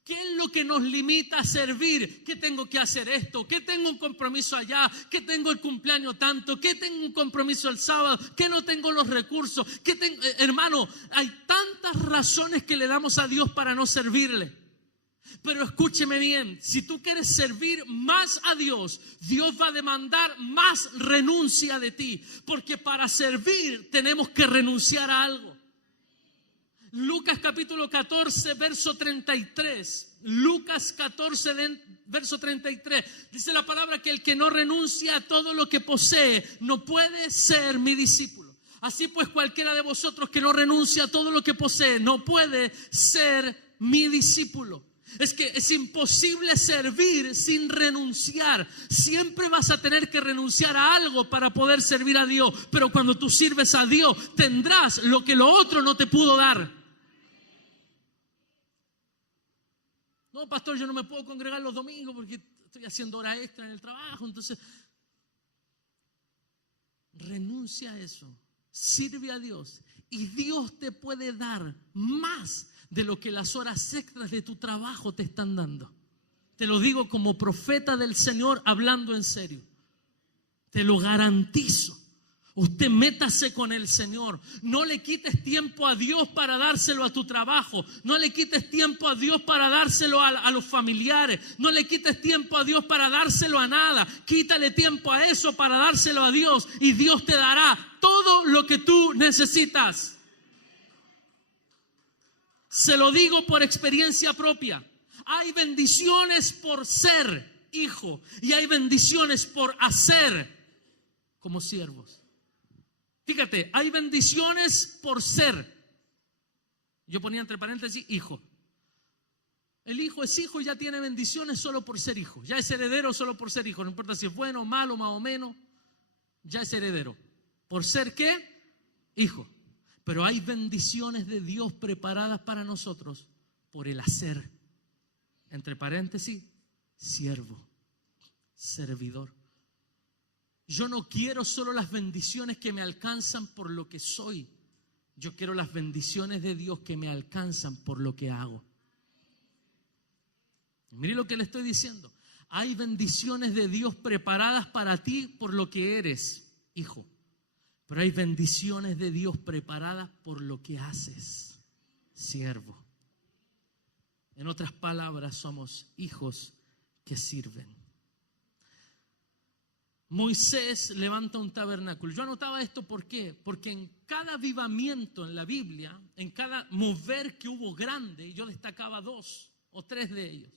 ¿Qué es lo que nos limita a servir? ¿Qué tengo que hacer esto? ¿Qué tengo un compromiso allá? ¿Qué tengo el cumpleaños tanto? ¿Qué tengo un compromiso el sábado? ¿Qué no tengo los recursos? ¿Qué tengo? Hermano, hay tantas razones que le damos a Dios para no servirle. Pero escúcheme bien, si tú quieres servir más a Dios, Dios va a demandar más renuncia de ti. Porque para servir tenemos que renunciar a algo. Lucas capítulo 14, verso 33. Lucas 14, verso 33. Dice la palabra que el que no renuncia a todo lo que posee no puede ser mi discípulo. Así pues, cualquiera de vosotros que no renuncia a todo lo que posee no puede ser mi discípulo. Es que es imposible servir sin renunciar. Siempre vas a tener que renunciar a algo para poder servir a Dios. Pero cuando tú sirves a Dios, tendrás lo que lo otro no te pudo dar. No, pastor, yo no me puedo congregar los domingos porque estoy haciendo hora extra en el trabajo. Entonces, renuncia a eso. Sirve a Dios. Y Dios te puede dar más de lo que las horas extras de tu trabajo te están dando. Te lo digo como profeta del Señor, hablando en serio. Te lo garantizo. Usted métase con el Señor. No le quites tiempo a Dios para dárselo a tu trabajo. No le quites tiempo a Dios para dárselo a los familiares. No le quites tiempo a Dios para dárselo a nada. Quítale tiempo a eso para dárselo a Dios. Y Dios te dará todo lo que tú necesitas. Se lo digo por experiencia propia. Hay bendiciones por ser hijo. Y hay bendiciones por hacer como siervos. Fíjate, hay bendiciones por ser. Yo ponía entre paréntesis hijo. El hijo es hijo y ya tiene bendiciones solo por ser hijo. Ya es heredero solo por ser hijo. No importa si es bueno, malo, más o menos. Ya es heredero. ¿Por ser qué? Hijo. Pero hay bendiciones de Dios preparadas para nosotros por el hacer. Entre paréntesis, siervo, servidor. Yo no quiero solo las bendiciones que me alcanzan por lo que soy. Yo quiero las bendiciones de Dios que me alcanzan por lo que hago. Mire lo que le estoy diciendo. Hay bendiciones de Dios preparadas para ti por lo que eres, hijo. Pero hay bendiciones de Dios preparadas por lo que haces, siervo. En otras palabras, somos hijos que sirven. Moisés levanta un tabernáculo. Yo anotaba esto, ¿por qué? Porque en cada avivamiento en la Biblia, en cada mover que hubo grande, yo destacaba 2 o 3 de ellos.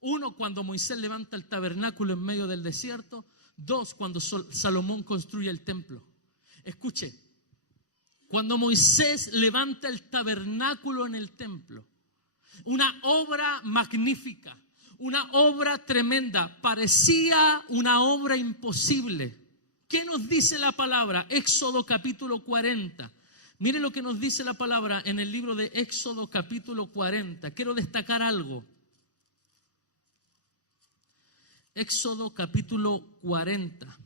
1, cuando Moisés levanta el tabernáculo en medio del desierto. 2, cuando Salomón construye el templo. Escuche, cuando Moisés levanta el tabernáculo en el templo, una obra magnífica, una obra tremenda, parecía una obra imposible. ¿Qué nos dice la palabra? Éxodo capítulo 40. Mire lo que nos dice la palabra en el libro de Éxodo capítulo 40. Quiero destacar algo. Éxodo capítulo 40.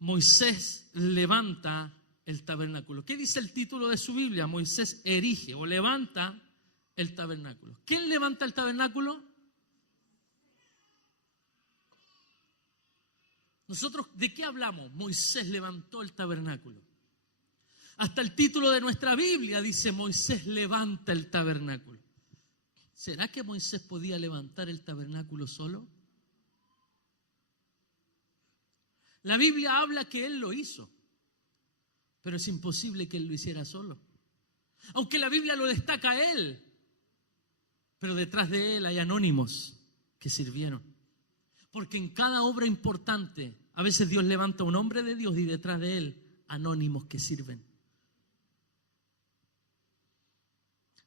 Moisés levanta el tabernáculo. ¿Qué dice el título de su Biblia? Moisés erige o levanta el tabernáculo. ¿Quién levanta el tabernáculo? Nosotros, ¿de qué hablamos? Moisés levantó el tabernáculo. Hasta el título de nuestra Biblia dice: Moisés levanta el tabernáculo. ¿Será que Moisés podía levantar el tabernáculo solo? La Biblia habla que él lo hizo. Pero es imposible que él lo hiciera solo. Aunque la Biblia lo destaca a él. Pero detrás de él hay anónimos que sirvieron. Porque en cada obra importante, a veces Dios levanta a un hombre de Dios y detrás de él, anónimos que sirven.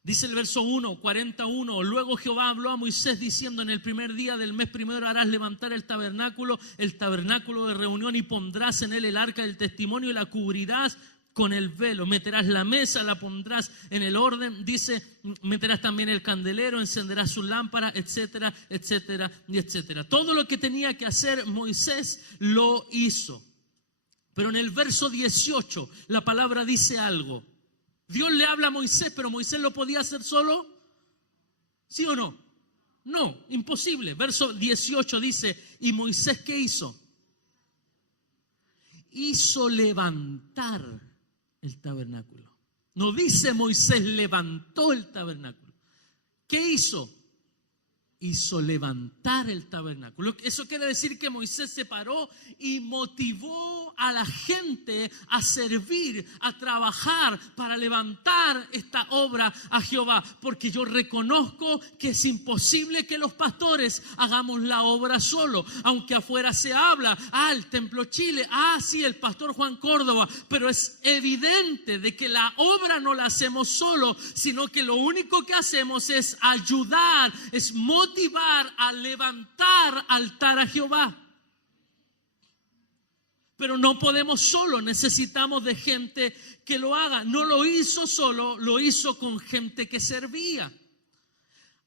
Dice el verso 1, 41, luego Jehová habló a Moisés diciendo: en el primer día del mes primero harás levantar el tabernáculo de reunión, y pondrás en él el arca del testimonio y la cubrirás con el velo. Meterás la mesa, la pondrás en el orden, dice, meterás también el candelero, encenderás su lámpara, etcétera, etcétera y etcétera. Todo lo que tenía que hacer Moisés lo hizo. Pero en el verso 18 la palabra dice algo. Dios le habla a Moisés, pero Moisés lo podía hacer solo. ¿Sí o no? No, imposible. Verso 18 dice: ¿y Moisés qué hizo? Hizo levantar el tabernáculo. No dice Moisés levantó el tabernáculo. ¿Qué hizo? Hizo levantar el tabernáculo. Eso quiere decir que Moisés se paró y motivó a la gente a servir, a trabajar para levantar esta obra a Jehová. Porque yo reconozco que es imposible que los pastores hagamos la obra solo. Aunque afuera se habla, el Templo Chile, sí, el pastor Juan Córdoba. Pero es evidente de que la obra no la hacemos solo, sino que lo único que hacemos es ayudar, es motivar a levantar altar a Jehová. Pero no podemos solo, necesitamos de gente que lo haga. No lo hizo solo, lo hizo con gente que servía.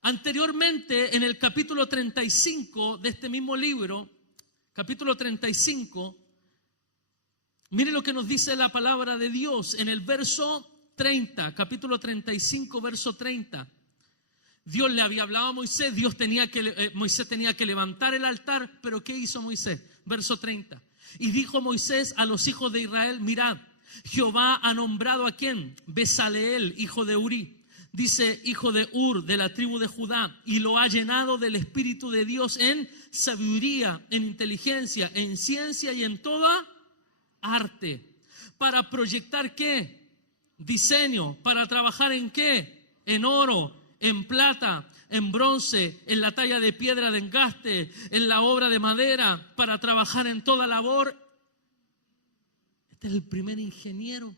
Anteriormente, en el capítulo 35 de este mismo libro, capítulo 35, mire lo que nos dice la palabra de Dios en el verso 30, capítulo 35, verso 30. Dios le había hablado a Moisés, Moisés tenía que levantar el altar, pero ¿qué hizo Moisés? Verso 30. Y dijo Moisés a los hijos de Israel, mirad, Jehová ha nombrado ¿a quién? Bezaleel, hijo de Uri. Dice, hijo de Ur, de la tribu de Judá, y lo ha llenado del Espíritu de Dios en sabiduría, en inteligencia, en ciencia y en toda arte. ¿Para proyectar qué? Diseño. ¿Para trabajar en qué? En oro, en plata, en bronce, en la talla de piedra de engaste, en la obra de madera, para trabajar en toda labor. Este es el primer ingeniero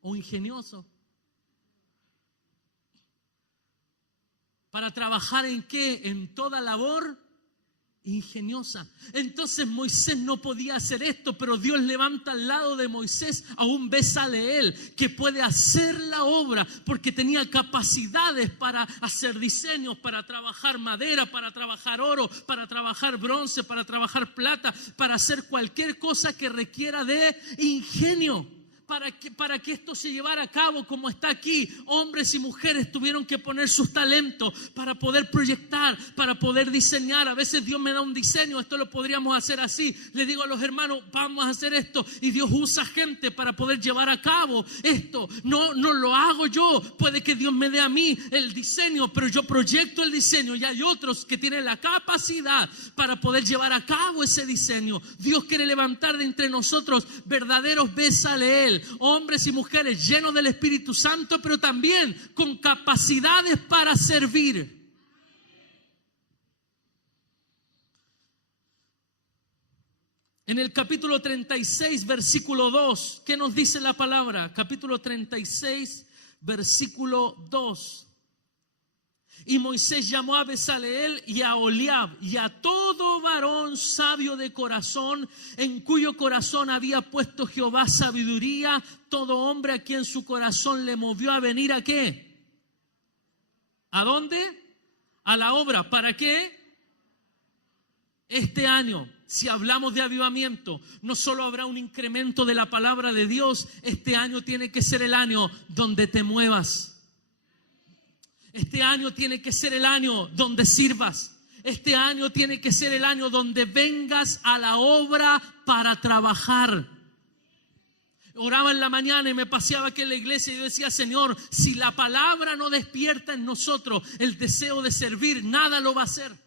o ingenioso. ¿Para trabajar en qué? En toda labor ingeniosa. Entonces Moisés no podía hacer esto, pero Dios levanta al lado de Moisés a un Bezaleel que puede hacer la obra porque tenía capacidades para hacer diseños, para trabajar madera, para trabajar oro, para trabajar bronce, para trabajar plata, para hacer cualquier cosa que requiera de ingenio. Para que esto se llevara a cabo como está aquí, hombres y mujeres tuvieron que poner sus talentos para poder proyectar, para poder diseñar. A veces Dios me da un diseño, esto lo podríamos hacer así. Le digo a los hermanos, vamos a hacer esto, y Dios usa gente para poder llevar a cabo esto. No lo hago yo, puede que Dios me dé a mí el diseño, pero yo proyecto el diseño y hay otros que tienen la capacidad para poder llevar a cabo ese diseño. Dios quiere levantar de entre nosotros verdaderos Bezaleel, hombres y mujeres llenos del Espíritu Santo, pero también con capacidades para servir. En el capítulo 36, versículo 2, ¿qué nos dice la palabra? Capítulo 36, versículo 2. Y Moisés llamó a Bezaleel y a Oliab y a todo varón sabio de corazón, en cuyo corazón había puesto Jehová sabiduría, todo hombre a quien su corazón le movió a venir ¿a qué? ¿A dónde? A la obra. ¿Para qué? Este año, si hablamos de avivamiento, no solo habrá un incremento de la palabra de Dios, este año tiene que ser el año donde te muevas. Este año tiene que ser el año donde sirvas. Este año tiene que ser el año donde vengas a la obra para trabajar. Oraba en la mañana y me paseaba aquí en la iglesia y yo decía, Señor, si la palabra no despierta en nosotros el deseo de servir, nada lo va a hacer.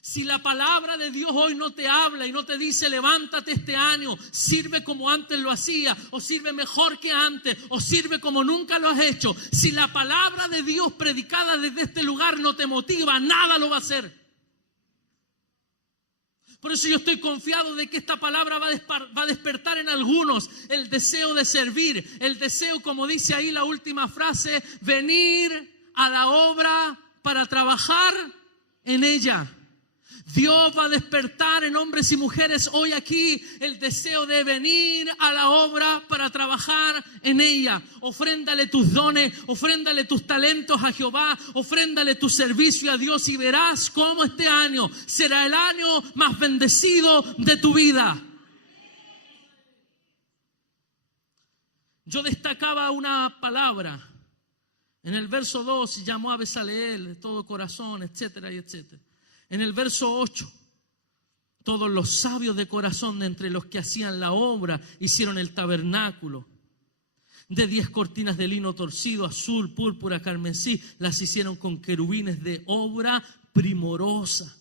Si la palabra de Dios hoy no te habla y no te dice levántate este año, sirve como antes lo hacía, o sirve mejor que antes, o sirve como nunca lo has hecho. Si la palabra de Dios predicada desde este lugar no te motiva, nada lo va a hacer. Por eso yo estoy confiado de que esta palabra va a despertar en algunos el deseo de servir, el deseo, como dice ahí la última frase, venir a la obra para trabajar en ella. Dios va a despertar en hombres y mujeres hoy aquí el deseo de venir a la obra para trabajar en ella. Ofréndale tus dones, ofréndale tus talentos a Jehová, ofréndale tu servicio a Dios y verás cómo este año será el año más bendecido de tu vida. Yo destacaba una palabra. En el verso 2 llamó a Bezaleel de todo corazón, etcétera y etcétera. En el verso 8, todos los sabios de corazón de entre los que hacían la obra hicieron el tabernáculo. De 10 cortinas de lino torcido, azul, púrpura, carmesí, las hicieron con querubines de obra primorosa.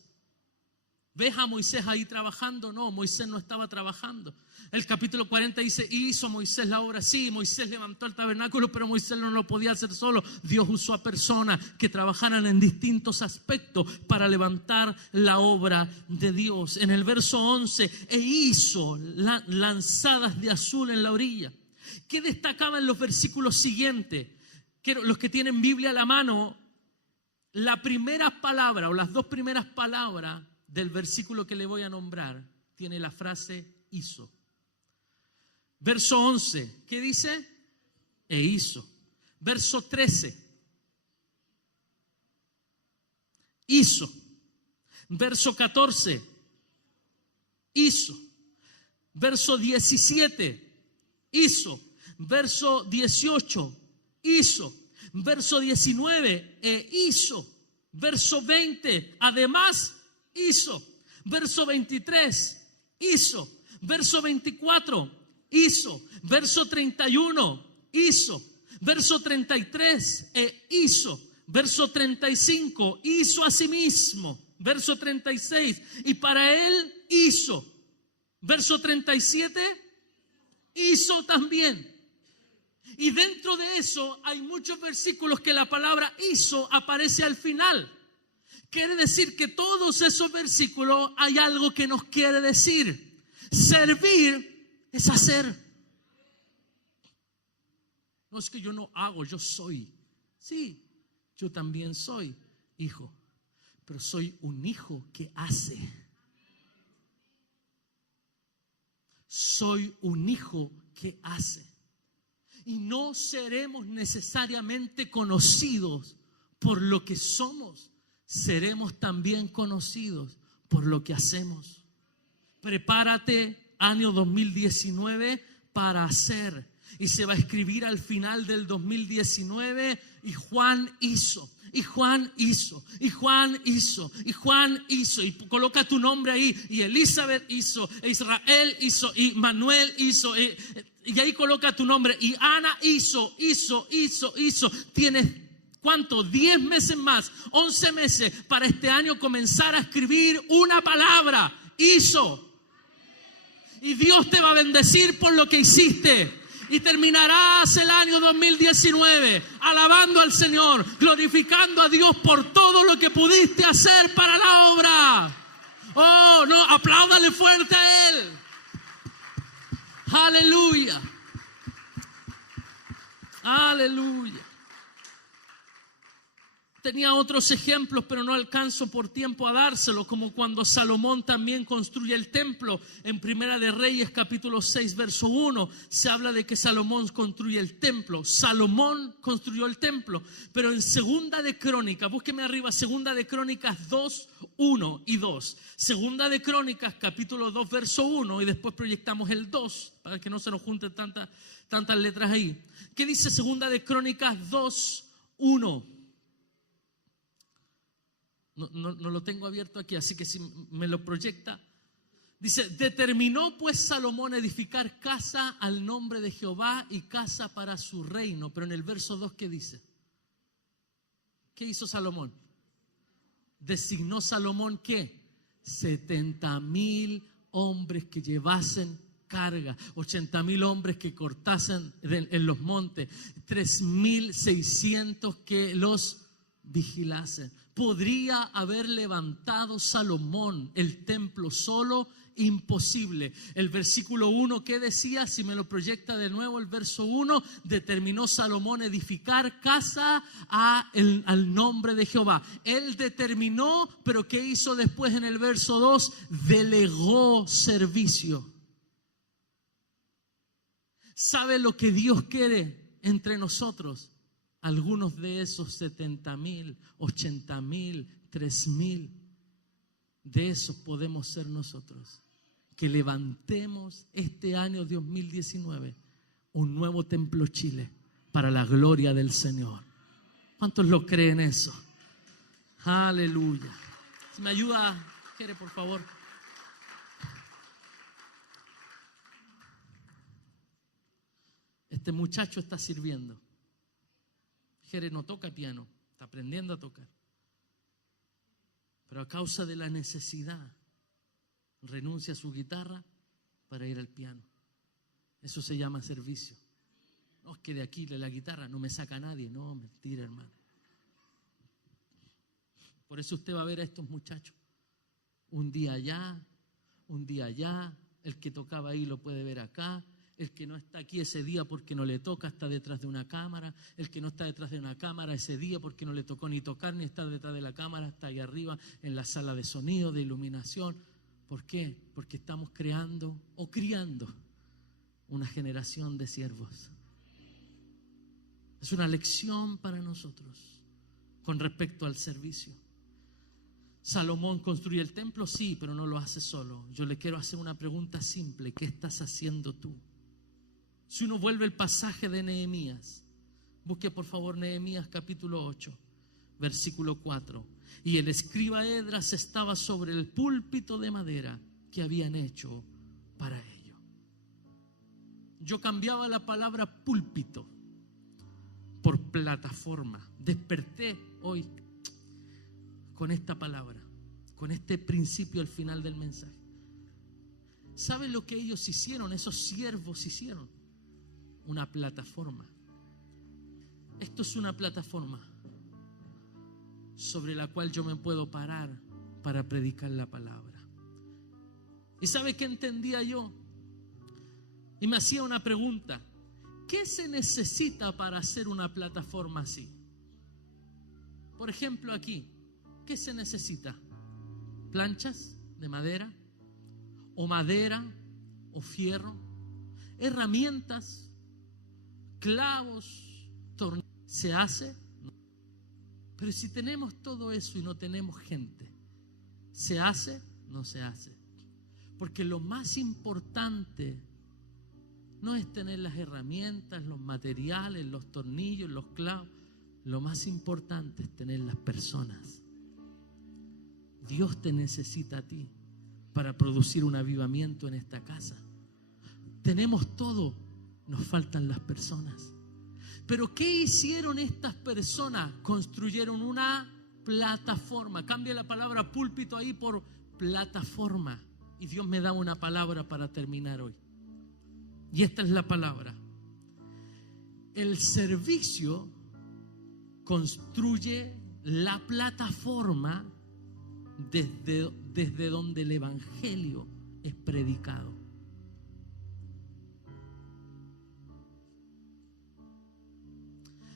¿Ves a Moisés ahí trabajando? No, Moisés no estaba trabajando. El capítulo 40 dice, hizo Moisés la obra. Sí, Moisés levantó el tabernáculo, pero Moisés no lo podía hacer solo. Dios usó a personas que trabajaran en distintos aspectos para levantar la obra de Dios. En el verso 11, e hizo lanzadas de azul en la orilla. ¿Qué destacaba en los versículos siguientes? Los que tienen Biblia a la mano, la primera palabra o las dos primeras palabras del versículo que le voy a nombrar tiene la frase hizo. Verso 11, ¿qué dice? E hizo. Verso 13, hizo. Verso 14, hizo. Verso 17, hizo. Verso 18, hizo. Verso 19, e hizo. Verso 20, además hizo. Verso 23, hizo. Verso 24, hizo. Verso 31, hizo. Verso 33, e hizo. Verso 35, hizo a sí mismo. Verso 36, y para él hizo. Verso 37, hizo también. Y dentro de eso hay muchos versículos que la palabra hizo aparece al final. Quiere decir que todos esos versículos hay algo que nos quiere decir. Servir es hacer. No es que yo no hago, yo soy. Sí, yo también soy hijo, pero soy un hijo que hace. Soy un hijo que hace. Y no seremos necesariamente conocidos por lo que somos. Seremos también conocidos por lo que hacemos. Prepárate, año 2019, para hacer. Y se va a escribir al final del 2019, y Juan hizo. Y Juan hizo, y Juan hizo, y Juan hizo, y coloca tu nombre ahí, y Elizabeth hizo, e Israel hizo, y Manuel hizo, y ahí coloca tu nombre, y Ana hizo. Tienes, ¿cuánto? 10 meses más, 11 meses para este año comenzar a escribir una palabra. Hizo. Y Dios te va a bendecir por lo que hiciste. Y terminarás el año 2019 alabando al Señor, glorificando a Dios por todo lo que pudiste hacer para la obra. Oh, no, apláudale fuerte a Él. Aleluya. Aleluya. Tenía otros ejemplos, pero no alcanzo por tiempo a dárselos, como cuando Salomón también construye el templo. En Primera de Reyes, capítulo 6, verso 1, se habla de que Salomón construye el templo. Salomón construyó el templo, pero en Segunda de Crónicas, búsqueme arriba, Segunda de Crónicas 2, 1 y 2. Segunda de Crónicas, capítulo 2, verso 1, y después proyectamos el 2, para que no se nos junten tantas letras ahí. ¿Qué dice Segunda de Crónicas 2, 1? No lo tengo abierto aquí, así que si me lo proyecta. Dice, determinó pues Salomón edificar casa al nombre de Jehová y casa para su reino. Pero en el verso 2, ¿qué dice? ¿Qué hizo Salomón? Designó Salomón, ¿qué? 70,000 hombres que llevasen carga, 80,000 hombres que cortasen en los montes, 3,600 que los vigilasen. ¿Podría haber levantado Salomón el templo solo? Imposible. El versículo 1, ¿qué decía? Si me lo proyecta de nuevo el verso 1, determinó Salomón edificar casa al nombre de Jehová. Él determinó, pero ¿qué hizo después en el verso 2? Delegó servicio. ¿Sabe lo que Dios quiere entre nosotros? Algunos de esos 70,000, 80,000, 3,000, de esos podemos ser nosotros. Que levantemos este año 2019 un nuevo Templo Chile para la gloria del Señor. ¿Cuántos lo creen eso? Aleluya. Si me ayuda, Jere, por favor. Este muchacho está sirviendo. Jere no toca piano, está aprendiendo a tocar. Pero a causa de la necesidad, renuncia a su guitarra para ir al piano. Eso se llama servicio. No es que de aquí de la guitarra no me saca nadie. No, mentira, hermano. Por eso usted va a ver a estos muchachos. Un día allá, un día allá. El que tocaba ahí lo puede ver acá. El que no está aquí ese día porque no le toca está detrás de una cámara. El que no está detrás de una cámara ese día porque no le tocó ni tocar ni está detrás de la cámara, está ahí arriba en la sala de sonido, de iluminación. ¿Por qué? Porque estamos creando o criando una generación de siervos. Es una lección para nosotros con respecto al servicio. Salomón construye el templo, sí, pero no lo hace solo. Yo le quiero hacer una pregunta simple: ¿qué estás haciendo tú? Si uno vuelve el pasaje de Nehemías, busque por favor Nehemías capítulo 8, versículo 4. Y el escriba Esdras estaba sobre el púlpito de madera que habían hecho para ello. Yo cambiaba la palabra púlpito por plataforma. Desperté hoy con esta palabra, con este principio al final del mensaje. ¿Saben lo que ellos hicieron? Esos siervos hicieron una plataforma. Esto es una plataforma sobre la cual yo me puedo parar para predicar la palabra. ¿Y sabe qué entendía yo? Y me hacía una pregunta: ¿qué se necesita para hacer una plataforma así? Por ejemplo, aquí, ¿qué se necesita? ¿Planchas de madera? ¿O madera? ¿O fierro? ¿Herramientas? ¿Clavos? ¿Tornillos? ¿Se hace? No. Pero si tenemos todo eso y no tenemos gente, ¿se hace? No se hace. Porque lo más importante no es tener las herramientas, los materiales, los tornillos, los clavos. Lo más importante es tener las personas. Dios te necesita a ti para producir un avivamiento en esta casa. Tenemos todo, nos faltan las personas. Pero ¿qué hicieron estas personas? Construyeron una plataforma. Cambia la palabra púlpito ahí por plataforma. Y Dios me da una palabra para terminar hoy. Y esta es la palabra. El servicio construye la plataforma desde donde el evangelio es predicado.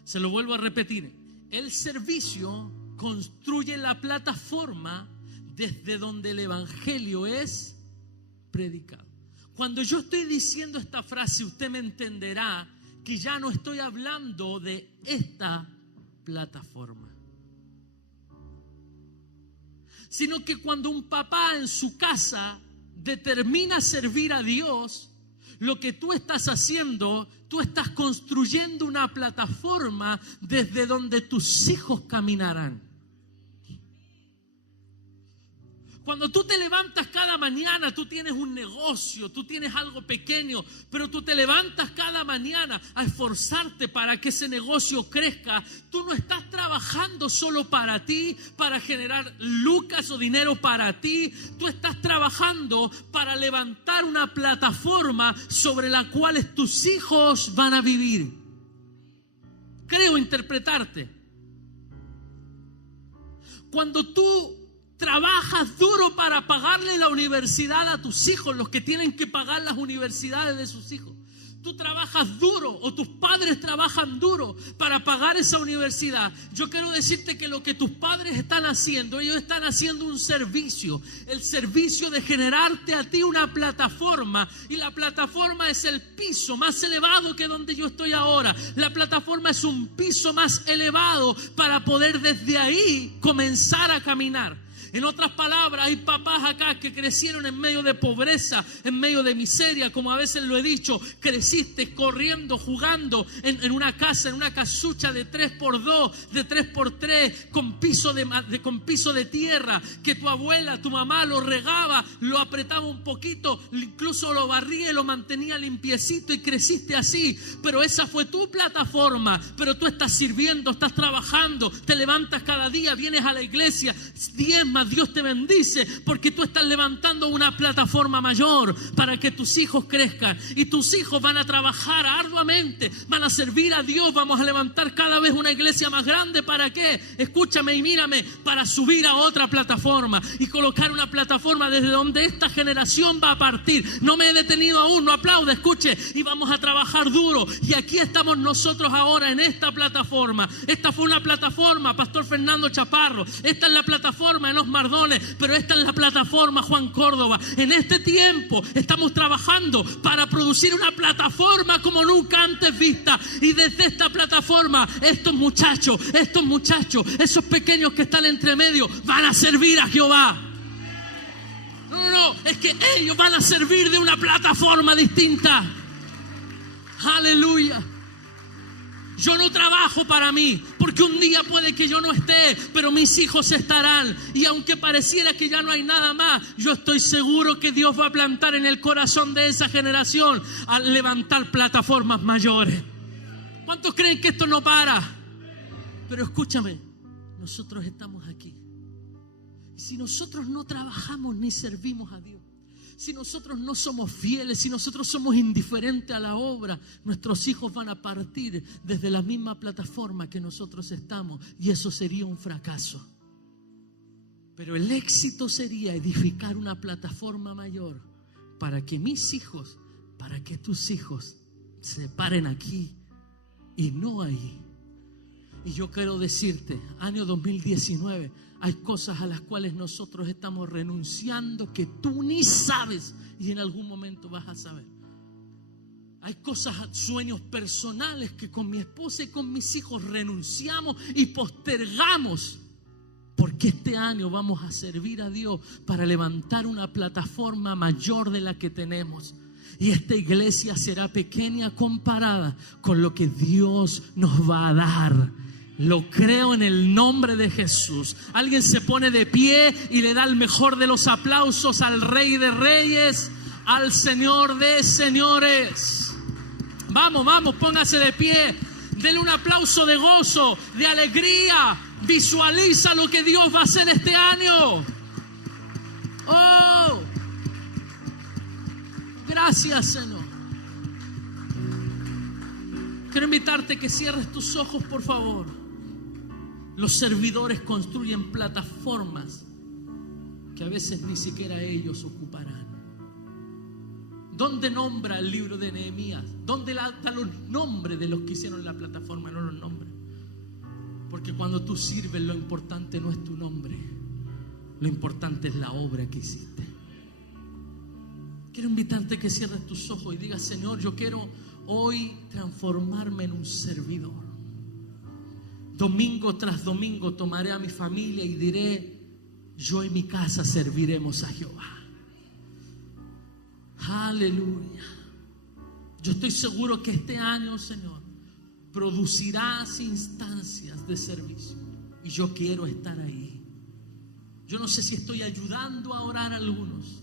Se lo vuelvo a repetir. El servicio construye la plataforma desde donde el evangelio es predicado. Cuando yo estoy diciendo esta frase, usted me entenderá que ya no estoy hablando de esta plataforma, sino que cuando un papá en su casa determina servir a Dios, lo que tú estás haciendo, tú estás construyendo una plataforma desde donde tus hijos caminarán. Cuando tú te levantas cada mañana, tú tienes un negocio, tú tienes algo pequeño, pero tú te levantas cada mañana a esforzarte para que ese negocio crezca. Tú no estás trabajando solo para ti, para generar lucas o dinero para ti. Tú estás trabajando para levantar una plataforma sobre la cual tus hijos van a vivir. Creo interpretarte. Cuando tú trabajas duro para pagarle la universidad a tus hijos, los que tienen que pagar las universidades de sus hijos. Tú trabajas duro o tus padres trabajan duro para pagar esa universidad. Yo quiero decirte que lo que tus padres están haciendo, ellos están haciendo un servicio. El servicio de generarte a ti una plataforma. Y la plataforma es el piso más elevado que donde yo estoy ahora. La plataforma es un piso más elevado para poder desde ahí comenzar a caminar. En otras palabras, hay papás acá que crecieron en medio de pobreza, en medio de miseria, como a veces lo he dicho. Creciste corriendo, jugando en una casa, en una casucha de 3x2, de 3x3, con piso de tierra, que tu abuela, tu mamá lo regaba, lo apretaba un poquito, incluso lo barría y lo mantenía limpiecito, y creciste así. Pero esa fue tu plataforma. Pero tú estás sirviendo, estás trabajando, te levantas cada día, vienes a la iglesia, diezmas, Dios te bendice, porque tú estás levantando una plataforma mayor para que tus hijos crezcan. Y tus hijos van a trabajar arduamente, van a servir a Dios. Vamos a levantar cada vez una iglesia más grande. ¿Para qué? Escúchame y mírame. Para subir a otra plataforma y colocar una plataforma desde donde esta generación va a partir. No me he detenido aún, no aplaude, escuche. Y vamos a trabajar duro. Y aquí estamos nosotros ahora en esta plataforma. Esta fue una plataforma, Pastor Fernando Chaparro. Esta es la plataforma, Enos Mardones, pero esta es la plataforma Juan Córdoba. En este tiempo estamos trabajando para producir una plataforma como nunca antes vista. Y desde esta plataforma, estos muchachos, esos pequeños que están entre medio, van a servir a Jehová. No, es que ellos van a servir de una plataforma distinta. Aleluya. Yo no trabajo para mí, porque un día puede que yo no esté, pero mis hijos estarán. Y aunque pareciera que ya no hay nada más, yo estoy seguro que Dios va a plantar en el corazón de esa generación a levantar plataformas mayores. ¿Cuántos creen que esto no para? Pero escúchame, nosotros estamos aquí. Y si nosotros no trabajamos ni servimos a Dios, si nosotros no somos fieles, si nosotros somos indiferentes a la obra, nuestros hijos van a partir desde la misma plataforma que nosotros estamos, y eso sería un fracaso. Pero el éxito sería edificar una plataforma mayor para que mis hijos, para que tus hijos se paren aquí y no ahí. Y yo quiero decirte, año 2019, hay cosas a las cuales nosotros estamos renunciando que tú ni sabes y en algún momento vas a saber. Hay cosas, sueños personales que con mi esposa y con mis hijos renunciamos y postergamos, porque este año vamos a servir a Dios para levantar una plataforma mayor de la que tenemos. Y esta iglesia será pequeña comparada con lo que Dios nos va a dar. Lo creo en el nombre de Jesús. Alguien se pone de pie y le da el mejor de los aplausos al Rey de Reyes, al Señor de Señores. Vamos, póngase de pie. Denle un aplauso de gozo, de alegría. Visualiza lo que Dios va a hacer este año. Oh, gracias, Señor. Quiero invitarte que cierres tus ojos, por favor. Los servidores construyen plataformas que a veces ni siquiera ellos ocuparán. ¿Dónde nombra el libro de Nehemías? ¿Dónde da los nombres de los que hicieron la plataforma? No los nombres. Porque cuando tú sirves, lo importante no es tu nombre. Lo importante es la obra que hiciste. Quiero invitarte que cierres tus ojos y digas: Señor, yo quiero hoy transformarme en un servidor. Domingo tras domingo tomaré a mi familia y diré: yo y mi casa serviremos a Jehová. Aleluya. Yo estoy seguro que este año, Señor, producirás instancias de servicio, y yo quiero estar ahí. Yo no sé si estoy ayudando a orar a algunos.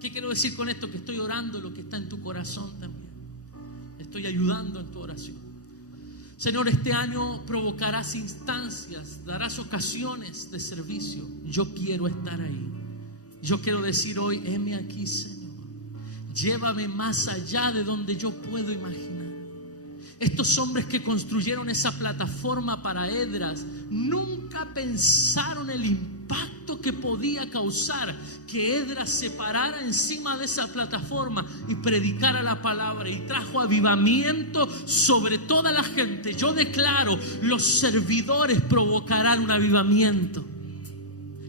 ¿Qué quiero decir con esto? Que estoy orando lo que está en tu corazón también. Estoy ayudando en tu oración. Señor, este año provocarás instancias, darás ocasiones de servicio. Yo quiero estar ahí. Yo quiero decir hoy: heme aquí, Señor. Llévame más allá de donde yo puedo imaginar. Estos hombres que construyeron esa plataforma para Esdras nunca pensaron el impacto que podía causar que Esdras se parara encima de esa plataforma y predicara la palabra, y trajo avivamiento sobre toda la gente. Yo declaro: los servidores provocarán un avivamiento.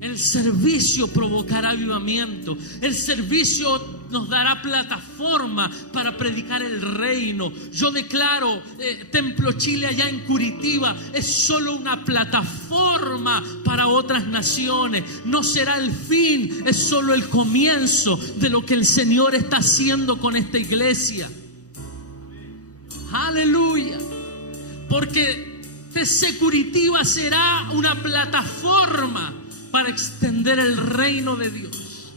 El servicio provocará avivamiento. El servicio nos dará plataforma para predicar el reino. Yo declaro, Templo Chile allá en Curitiba es solo una plataforma para otras naciones. No será el fin, es solo el comienzo de lo que el Señor está haciendo con esta iglesia. Aleluya. Porque TC Curitiba será una plataforma para extender el reino de Dios.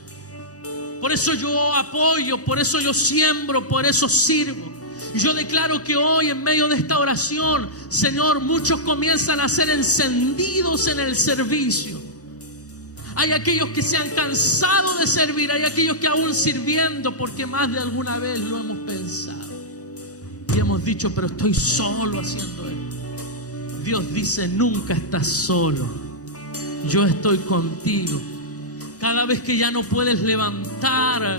Por eso yo apoyo, por eso yo siembro, por eso sirvo. Y yo declaro que hoy, en medio de esta oración, Señor, muchos comienzan a ser encendidos en el servicio. Hay aquellos que se han cansado de servir, hay aquellos que aún sirviendo, porque más de alguna vez lo hemos pensado y hemos dicho: pero estoy solo haciendo esto. Dios dice: nunca estás solo. Yo estoy contigo. Cada vez que ya no puedes levantar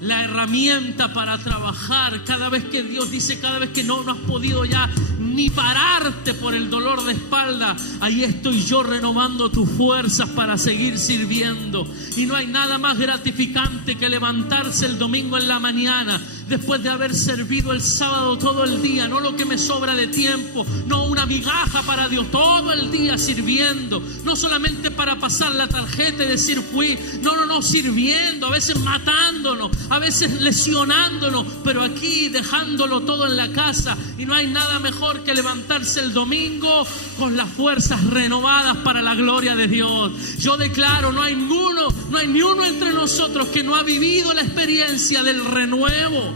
la herramienta para trabajar. Cada vez que Dios dice, cada vez que no has podido ya ni pararte por el dolor de espalda, ahí estoy yo renovando tus fuerzas para seguir sirviendo. Y no hay nada más gratificante que levantarse el domingo en la mañana, después de haber servido el sábado todo el día, no lo que me sobra de tiempo, no una migaja para Dios, todo el día sirviendo, no solamente para pasar la tarjeta y decir fui, no, sirviendo, a veces matándonos, a veces lesionándonos, pero aquí dejándolo todo en la casa. Y no hay nada mejor que levantarse el domingo con las fuerzas renovadas para la gloria de Dios. Yo declaro, no hay ni uno entre nosotros que no ha vivido la experiencia del renuevo.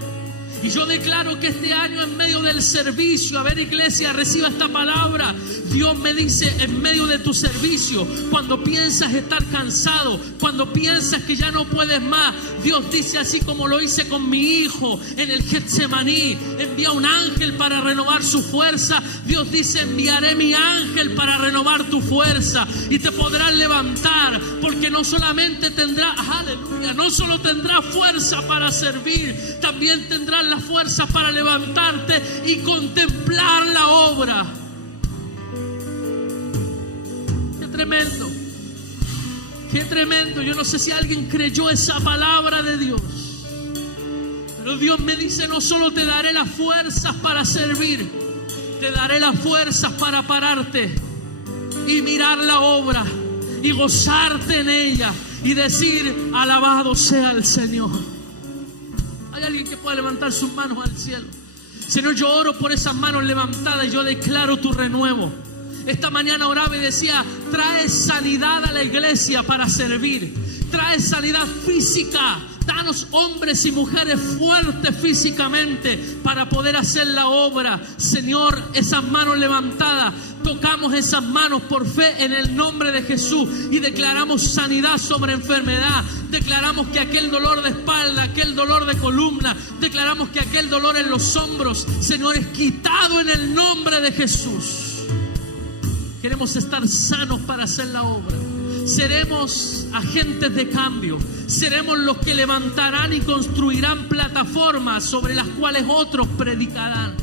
Y yo declaro que este año, en medio del servicio, a ver, iglesia, reciba esta palabra. Dios me dice, en medio de tu servicio, cuando piensas estar cansado, cuando piensas que ya no puedes más, Dios dice, así como lo hice con mi hijo en el Getsemaní, envía un ángel para renovar su fuerza. Dios dice, enviaré mi ángel para renovar tu fuerza y te podrás levantar, porque no solamente tendrás, aleluya, no solo tendrás fuerza para servir, también tendrás la fuerza para levantarte y contemplar la obra. Qué tremendo, qué tremendo. Yo no sé si alguien creyó esa palabra de Dios, pero Dios me dice, no solo te daré las fuerzas para servir, te daré las fuerzas para pararte y mirar la obra y gozarte en ella y decir, alabado sea el Señor. Hay alguien que pueda levantar sus manos al cielo. Señor, yo oro por esas manos levantadas y yo declaro tu renuevo. Esta mañana oraba y decía, trae sanidad a la iglesia para servir. Trae sanidad física. Danos hombres y mujeres fuertes físicamente para poder hacer la obra. Señor, esas manos levantadas, tocamos esas manos por fe en el nombre de Jesús y declaramos sanidad sobre enfermedad. Declaramos que aquel dolor de espalda, aquel dolor de columna, declaramos que aquel dolor en los hombros, Señor, es quitado en el nombre de Jesús. Queremos estar sanos para hacer la obra. Seremos agentes de cambio. Seremos los que levantarán y construirán plataformas sobre las cuales otros predicarán.